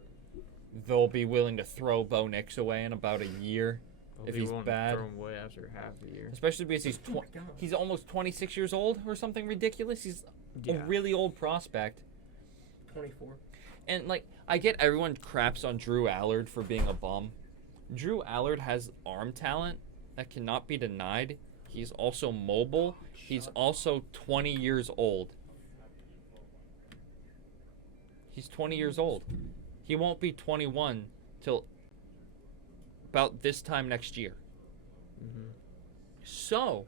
they'll be willing to throw Bo Nix away in about a year They'll if be he's willing to bad? throw him away after half the year. Especially because he's Oh my God. he's almost 26 years old or something ridiculous. He's a Yeah. really old prospect. 24. And, like, I get everyone craps on Drew Allard for being a bum. Drew Allard has arm talent that cannot be denied. He's also mobile. He's also 20 years old. He's 20 years old. He won't be 21 till about this time next year. Mm-hmm. So,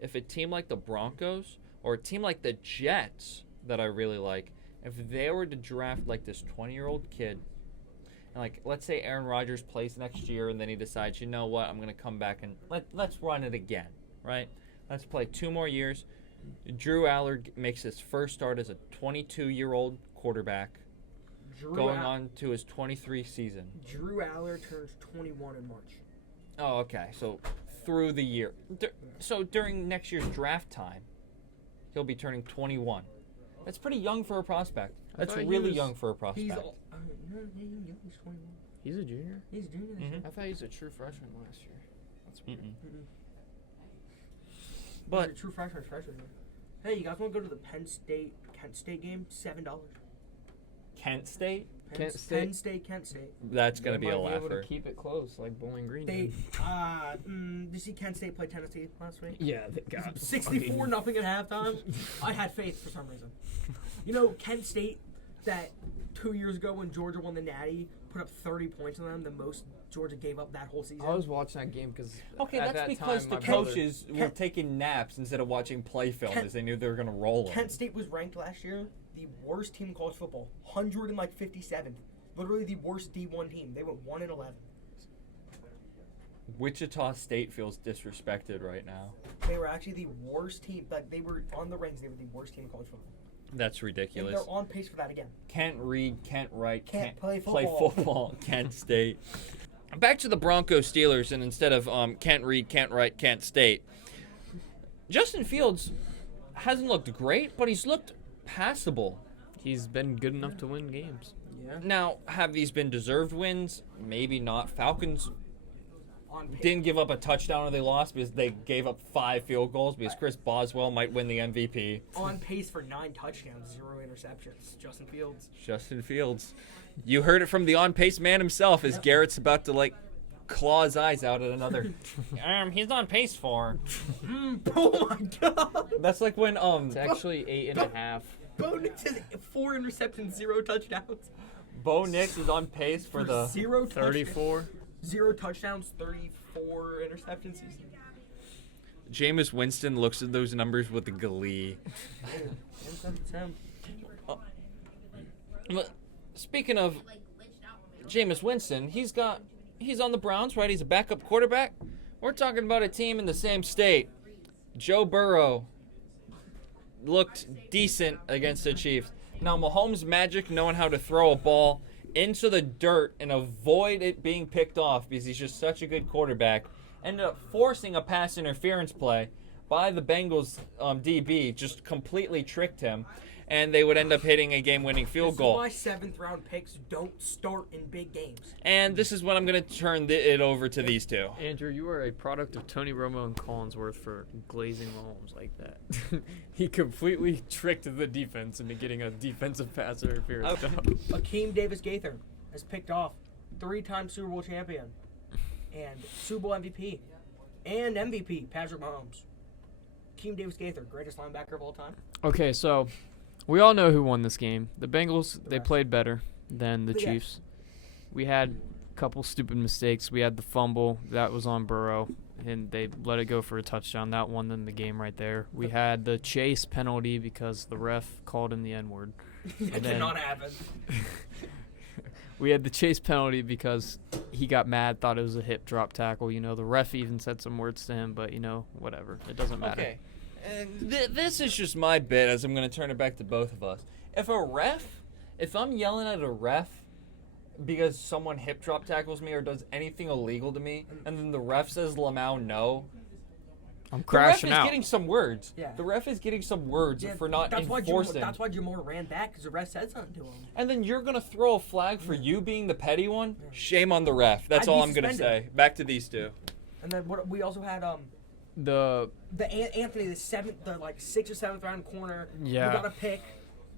if a team like the Broncos or a team like the Jets that I really like, if they were to draft like this 20-year-old kid, and like let's say Aaron Rodgers plays next year and then he decides, you know what, I'm going to come back and let's run it again, right? Let's play 2 more years. Drew Allard makes his first start as a 22-year-old quarterback going on to his 23 season. Drew Allard turns 21 in March. Oh, okay. So through the year. So during next year's draft time, he'll be turning 21. That's pretty young for a prospect. That's thought he really was- young for a He's prospect. no, he's 21. He's a junior. He's a junior. this Mhm. year. I thought he was a true freshman last year. That's weird. Mm-mm. He's But a true freshman. Year. Hey, you guys want to go to the Penn State Kent State game, $7. Kent State? Kent Penn State. State, Kent State. That's going to be a Might able to laugher. keep it close, like Bowling Green. They, did. did you see Kent State play Tennessee last week? Yeah, they got 64 nothing at halftime. I had faith for some reason. You know, Kent State, that 2 years ago when Georgia won the Natty, put up 30 points on them, the most Georgia gave up that whole season. I was watching that game because Okay, at that's that because time, the my brother- coaches were Kent- taking naps instead of watching play film Kent- as they knew they were going to roll them. Kent State was ranked last year the worst team in college football, 157th. Literally the worst D1 team. They went 1-11. Wichita State feels disrespected right now. They were actually the worst team. Like they were on the ranks. They were the worst team in college football. That's And ridiculous. they're on pace for that again. Can't read, can't write, Can't play play football. football. Kent State. Back to the Broncos Steelers, and instead of can't read, can't write, Kent State, Justin Fields hasn't looked great, but he's looked passable. He's been good enough to win games. Yeah. Now, have these been deserved wins? Maybe not. Falcons On pace. didn't give up a touchdown or they lost because they gave up 5 field goals because Chris Boswell might win the MVP. On pace for 9 touchdowns, 0 interceptions. Justin Fields. Justin Fields. You heard it from the on-pace man himself as Yep. Garrett's about to, claw his eyes out at another. He's on pace for. Oh my God. That's like when, It's actually 8.5. Bo Nix has 4 interceptions, 0 touchdowns. Bo Nix is on pace for the 0 touchdowns. 34. 0 touchdowns, 34 interceptions. Jameis Winston looks at those numbers with glee. But speaking of Jameis Winston, he's on the Browns, right? He's a backup quarterback. We're talking about a team in the same state. Joe Burrow looked decent against the Chiefs. Now, Mahomes' magic, knowing how to throw a ball into the dirt and avoid it being picked off because he's just such a good quarterback, ended up forcing a pass interference play by the Bengals DB, just completely tricked him, and they would end up hitting a game-winning field goal. This is why 7th round picks don't start in big games. And this is when I'm going to turn it over to these two. Andrew, you are a product of Tony Romo and Collinsworth for glazing Mahomes like that. He completely tricked the defense into getting a defensive pass interference. Akeem Davis Gaither has picked off 3-time Super Bowl champion and Super Bowl MVP and MVP Patrick Mahomes. Akeem Davis Gaither, greatest linebacker of all time. Okay, so we all know who won this game. The Bengals, they played better than the Yes. Chiefs. We had a couple stupid mistakes. We had the fumble. That was on Burrow, and they let it go for a touchdown. That won them the game right there. We had the chase penalty because the ref called him the N-word. That did then- not happen. We had the chase penalty because he got mad, thought it was a hip drop tackle. You know, the ref even said some words to him, but, whatever. It doesn't matter. Okay. And this is just my bit as I'm going to turn it back to both of us. If I'm yelling at a ref because someone hip drop tackles me or does anything illegal to me, and then the ref says Lamau no, I'm the ref crashing is out. getting some words. Yeah. The ref is getting some words Yeah, for not that's enforcing. That's why Jamar ran back because the ref said something to him. And then you're going to throw a flag for you being the petty one? Shame on the ref. That's I'd all be I'm going to suspended. say. Back to these two. And then what we also had The Anthony, the 6th or 7th round corner. Yeah. Who got a pick,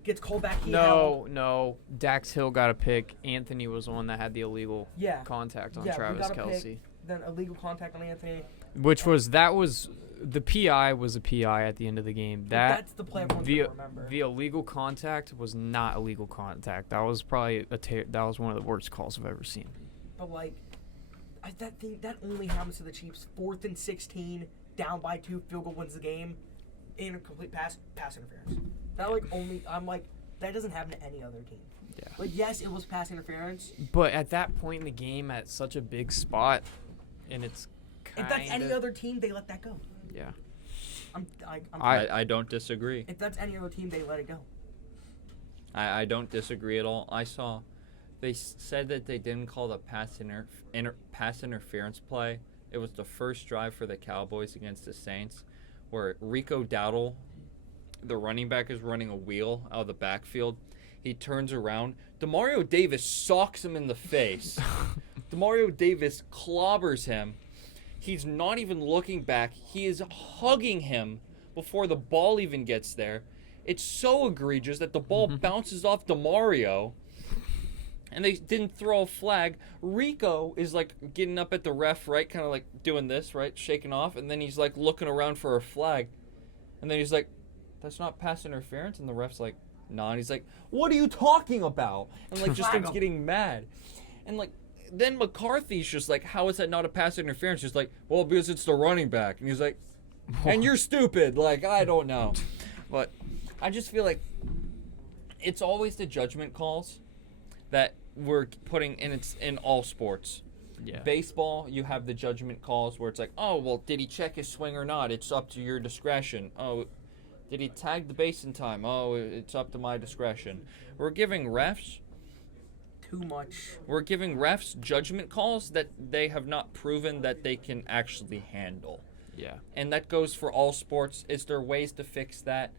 gets called back. No. Dax Hill got a pick. Anthony was the one that had the illegal Yeah. contact on Yeah, we Travis got a pick. Kelsey. Then illegal contact on Anthony. The PI was a PI at the end of the game. That's the play everyone's the gonna remember. the illegal contact was not illegal contact. That was probably that was one of the worst calls I've ever seen. But that only happens to the Chiefs. 4th and 16, down by 2, field goal wins the game, and a complete pass interference. That doesn't happen to any other team. Yeah. Yes, it was pass interference. But at that point in the game, at such a big spot, and it's If that's any other team, they let that go. yeah. I don't disagree. If that's any other team, they let it go. I don't disagree at all. They said that they didn't call the pass interference play. It was the first drive for the Cowboys against the Saints, where Rico Dowdle, the running back, is running a wheel out of the backfield. He turns around. Demario Davis socks him in the face. Demario Davis clobbers him. He's not even looking back. He is hugging him before the ball even gets there. It's so egregious that the ball bounces off DeMario, and they didn't throw a flag. Rico is like getting up at the ref, right, kind of like doing this, right, shaking off, and then he's like looking around for a flag, and then he's like, "That's not pass interference," and the ref's like, "Nah," and he's like, "What are you talking about?" And like just starts getting mad, and like. Then McCarthy's just like, how is that not a pass interference? Just like, well, because it's the running back. And he's like, and you're stupid. Like, I don't know. But I just feel like it's always the judgment calls that we're putting in. It's in all sports. Yeah. Baseball, you have the judgment calls where it's like, oh, well, did he check his swing or not? It's up to your discretion. Oh, did he tag the base in time? Oh, it's up to my discretion. We're giving refs too much. We're giving refs judgment calls that they have not proven that they can actually handle. Yeah. And that goes for all sports. Is there ways to fix that?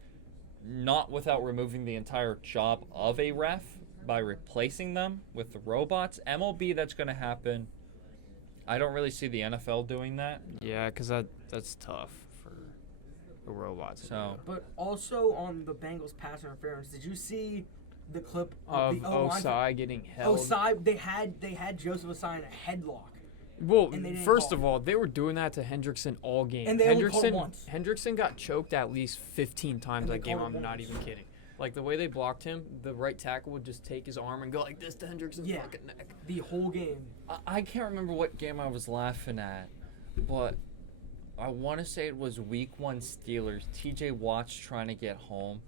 Not without removing the entire job of a ref by replacing them with the robots. MLB, that's going to happen. I don't really see the NFL doing that. Yeah, because that's tough for a robot to do. But also on the Bengals pass interference, did you see the clip of the O-line? Osai getting held. Osai, they had Joseph Osai in a headlock. Well, and they didn't first call of all, they were doing that to Hendrickson all game. And they only called it once. Hendrickson got choked at least 15 times And they that game. called it I'm not once. even kidding. Like, the way they blocked him, the right tackle would just take his arm and go like this to Hendrickson's fucking neck. The whole game. I can't remember what game I was laughing at, but I want to say it was Week 1 Steelers. TJ Watt's trying to get home,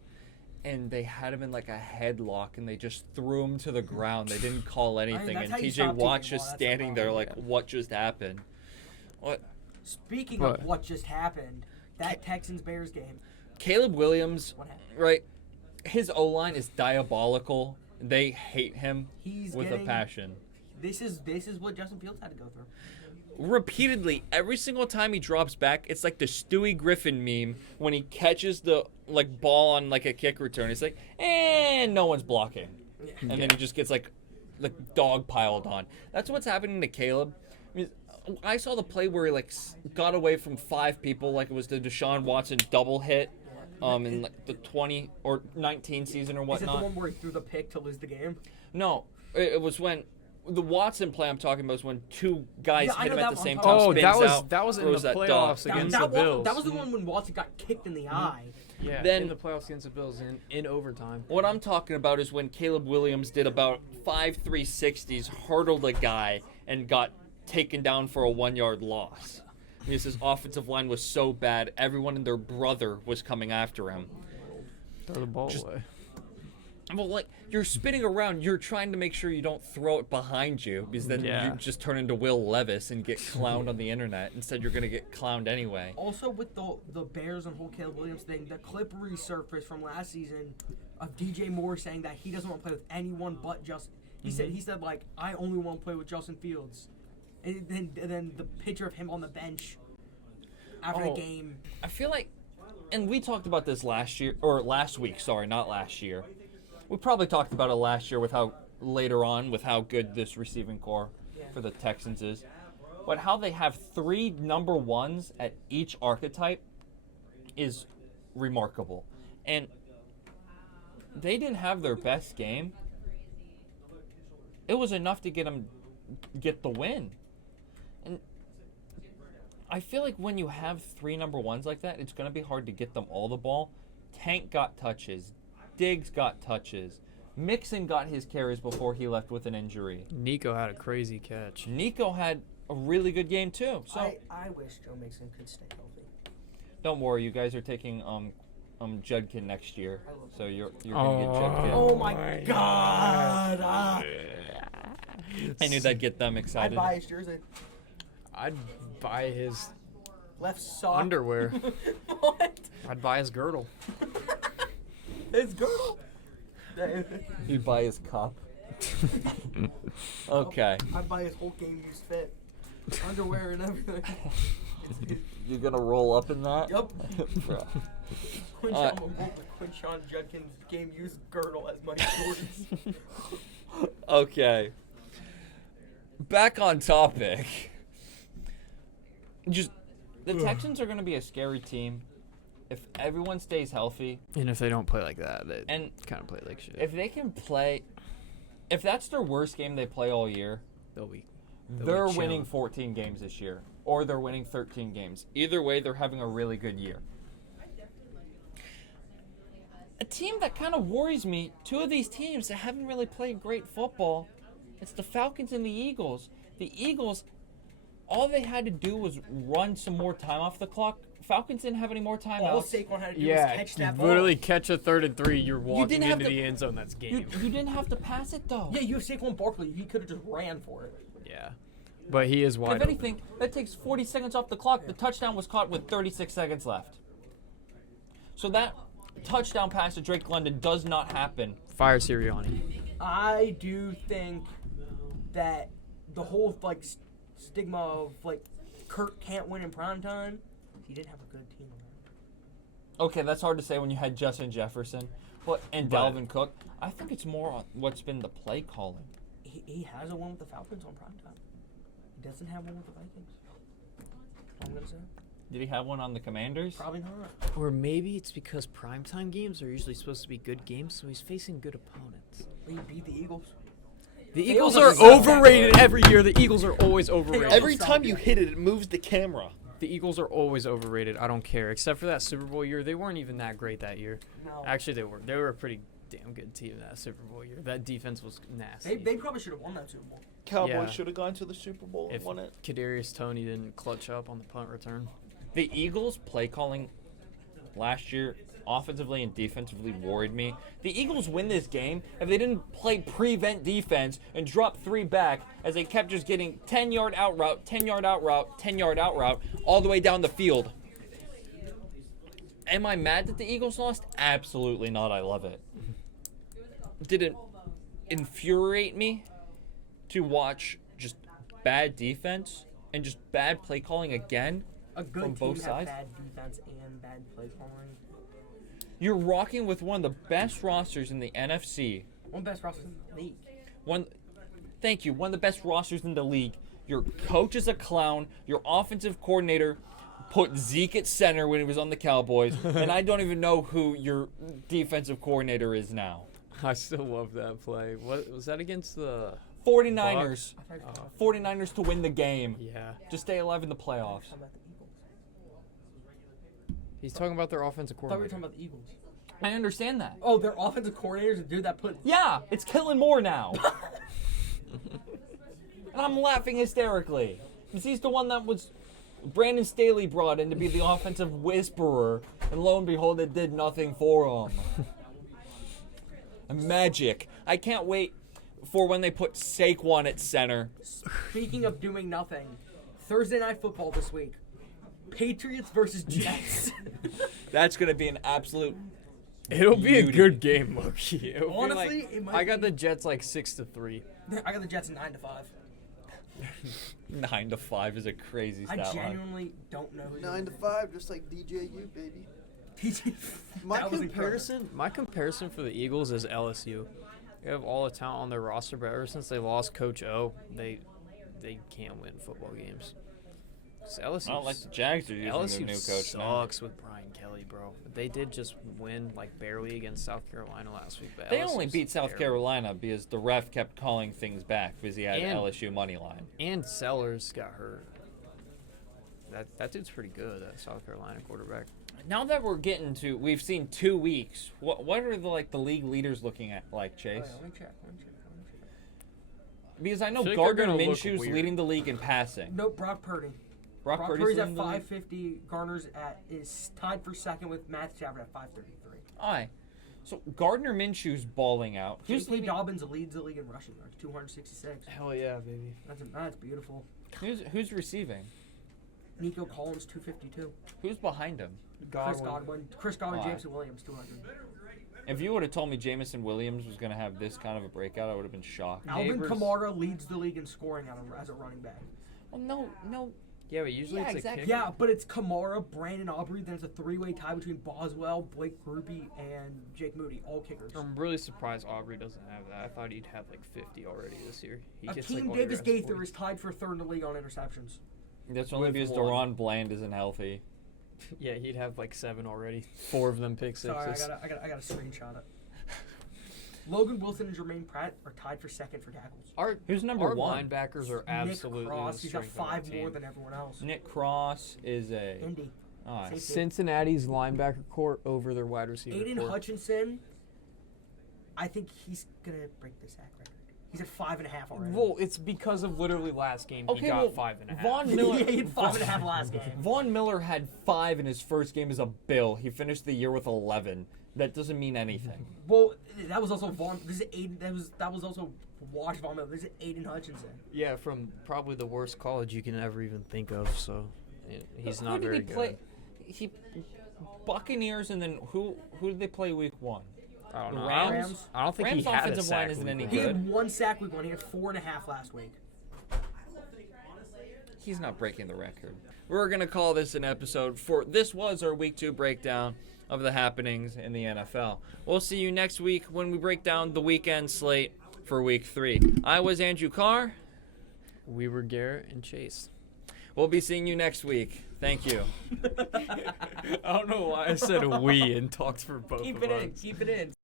and they had him in like a headlock, and they just threw him to the ground. They didn't call anything, that's and how you TJ stop Watt's TJ just Watt. That's standing the there problem. like, what just happened? What? Speaking of what just happened, that Texans-Bears game. Caleb Williams, What happened? right? His O-line is diabolical. They hate him He's with a getting- passion. This is what Justin Fields had to go through. Repeatedly, every single time he drops back, it's like the Stewie Griffin meme when he catches the like ball on like a kick return. It's like, and no one's blocking, and then he just gets like dog piled on. That's what's happening to Caleb. I mean, I saw the play where he like got away from 5 people, like it was the Deshaun Watson double hit, in like the 20 or 19 season or Is it whatnot. the one where he threw the pick to lose the game? No, it was when. The Watson play I'm talking about is when 2 guys Yeah, I hit know him at that the one. same Oh, time. Oh, spins that was out, in the throws that playoffs dog. against that the Bills. That was the one when Watson got kicked in the eye. Yeah, Then- in the playoffs against the Bills in overtime. What I'm talking about is when Caleb Williams did about 5 360s, hurdled a guy, and got taken down for a 1-yard loss. Because his offensive line was so bad, everyone and their brother was coming after him. Throw the ball away. Well, like, you're spinning around, you're trying to make sure you don't throw it behind you, because then you just turn into Will Levis and get clowned on the internet. Instead, you're going to get clowned anyway. Also, with the Bears and whole Caleb Williams thing, the clip resurfaced from last season of DJ Moore saying that he doesn't want to play with anyone but Justin. He said like, I only want to play with Justin Fields. And then the picture of him on the bench after the game. I feel like, and we talked about this last week, sorry, not last year. We probably talked about it last year with how good this receiving core for the Texans is. But how they have 3 number 1s at each archetype is remarkable. And they didn't have their best game. It was enough to get the win. And I feel like when you have 3 number 1s like that, it's going to be hard to get them all the ball. Tank got touches. Diggs got touches. Mixon got his carries before he left with an injury. Nico had a crazy catch. Nico had a really good game too. So I wish Joe Mixon could stay healthy. don't worry, you guys are taking Judkin next year, so you're gonna get Judkin. Oh my God! I knew that'd get them I'd excited. buy his jersey. I'd buy his Left sock. underwear. What? I'd buy his girdle. His girdle. You'd buy his cup. Okay. I'd buy his whole game used fit. Underwear and everything. You're gonna roll up in that? Yup. Bro. Quinshon Judkins game used girdle as my Jordans. Okay. Back on topic. The Texans are going to be a scary team. if everyone stays healthy, And if they don't play like that, they and kind of play like shit. if they can play, if that's their worst game they play all year, They'll be they're chilling. winning 14 games this year, or they're winning 13 games. Either way, they're having a really good year. A team that kind of worries me, two of these teams that haven't really played great football, it's the Falcons and the Eagles. The Eagles, all they had to do was run some more time off the clock. Falcons didn't have any more All timeouts. Saquon had to do was Yeah, catch that you ball. literally catch a 3rd and 3. You're walking didn't have into to- the end zone. That's game. You didn't have to pass it, though. Yeah, you have Saquon Barkley. He could have just ran for it. Yeah, but he is wide If open. anything, that takes 40 seconds off the clock. The touchdown was caught with 36 seconds left. So that touchdown pass to Drake London does not happen. Fire Sirianni. I do think that the whole like stigma of like Kirk can't win in prime time. He didn't have a good team around. Okay, that's hard to say when you had Justin Jefferson and But- Dalvin Cook. I think it's more on what's been the play calling. He has a one with the Falcons on prime time. He doesn't have one with the Vikings. That's all I'm gonna say. Did he have one on the Commanders? Probably not. Or maybe it's because primetime games are usually supposed to be good games, so he's facing good opponents. He beat the Eagles. The They Eagles also are suck that overrated good. every year. The Eagles are always overrated. also Every suck time you it. hit it, it moves the camera. The Eagles are always overrated. I don't care. Except for that Super Bowl year. They weren't even that great that year. No. Actually, they were. They were a pretty damn good team that Super Bowl year. That defense was nasty. They probably should have won that Super Bowl. Cowboys Yeah. should have gone to the Super Bowl and if won it. Kadarius Toney didn't clutch up on the punt return. The Eagles' play calling last year, offensively and defensively, worried me. The Eagles win this game if they didn't play prevent defense and drop 3 back as they kept just getting 10-yard out route, 10-yard out route, 10-yard out route all the way down the field. Am I mad that the Eagles lost? Absolutely not. I love it. Did it infuriate me to watch just bad defense and just bad play calling again? A good From team both have sides? bad defense and bad play calling. You're rocking with one of the best rosters in the NFC. One of the best rosters in the league. One of the best rosters in the league. Your coach is a clown. Your offensive coordinator put Zeke at center when he was on the Cowboys, and I don't even know who your defensive coordinator is now. I still love that play. What was that against the? 49ers. I thought 49ers to win the game. Yeah, To stay alive in the playoffs. you were talking about the Eagles. he's talking about their offensive I thought we were coordinator. talking about the Eagles. I understand that. Oh, their offensive coordinator's a dude that put. Yeah, it's Kellen Moore now. And I'm laughing hysterically. Because he's the one that was Brandon Staley brought in to be the offensive whisperer. And lo and behold, it did nothing for him. Magic. I can't wait for when they put Saquon at center. Speaking of doing nothing, Thursday Night Football this week. Patriots versus Jets. That's going to be an absolute... It'll be a Beauty. good game, Loki. It'll be Honestly, like, it might I got be- the Jets like 6-3. I got the Jets 9-5. 9-5 is a crazy I stat line. genuinely don't know who's 9 to 5, just like DJU, baby. My That was incredible. comparison for the Eagles is LSU. They have all the talent on their roster, but ever since they lost Coach O, they can't win football games. 'Cause LSU, Not like the Jags are using LSU their new coach now. sucks with Brian Kelly, bro. They did just win like barely against South Carolina last week. But They LSU's only beat South terrible. Carolina because the ref kept calling things back because he had And- LSU money line. And Sellers got hurt. That dude's pretty good. That South Carolina quarterback. Now that we've seen 2 weeks. What are the league leaders looking at like, Chase? Let me check. Because I know I feel like they're Gardner gonna look Minshew's weird. leading the league in passing. No, Brock Purdy. Brock Purdy's Purdy's at leading the league. 550. Garner's is tied for second with Matt Stafford at 533. Aye. So Gardner Minshew's balling out. Who's J.K. leading? Dobbins leads the league in rushing yards, 266. Hell yeah, baby. That's beautiful. Who's receiving? Nico Collins, 252. Who's behind him? Chris Godwin, Why? Jameson Williams, 200. If you would have told me Jamison Williams was going to have this kind of a breakout, I would have been shocked. Alvin Neighbors. Kamara leads the league in scoring as a running back. Well, no. Yeah, but usually Yeah, it's exactly. a kicker. Yeah, but it's Kamara, Brandon Aubrey, then it's a three-way tie between Boswell, Blake Grupe, and Jake Moody, all kickers. I'm really surprised Aubrey doesn't have that. I thought he'd have like 50 already this year. He gets, like, Akeem all your Davis guys' Gaither 40. is tied for third in the league on interceptions. That's only With because one. Deron Bland isn't healthy. Yeah, he'd have like 7 already. 4 of them pick sixes. Sorry, I gotta screenshot it. Logan Wilson and Jermaine Pratt are tied for second for tackles. Who's number Our one? linebackers are absolutely Nick Cross, the he's got strength of our 5 more team. than everyone else. Nick Cross is a. Indy. Oh, Safety. Cincinnati's linebacker court over their wide receiver Aiden court. Hutchinson, I think he's gonna break the sack record. He's at 5.5 already. Well, it's because of literally last game he Okay, got well, 5.5. Von Miller. he had 5.5 last game. Von Miller had 5 in his first game as a Bill. He finished the year with 11. That doesn't mean anything. Well, that was also Vaughn. This is Aiden. That was also Wash Vaughn Miller. This is Aiden Hutchinson. Yeah, from probably the worst college you can ever even think of. So he's not Who did very he play? good. He Buccaneers, and then who did they play week 1? I don't The know. Rams? I don't think Rams' he had offensive a sack line isn't any week He one. good. had 1 sack week 1. He had 4.5 last week. He's not breaking the record. We're going to call this an episode this was our week 2 breakdown of the happenings in the NFL. We'll see you next week when we break down the weekend slate for week 3. I was Andrew Carr. We were Garrett and Chase. We'll be seeing you next week. Thank you. I don't know why I said we and talked for both Keep of it us. in. Keep it in.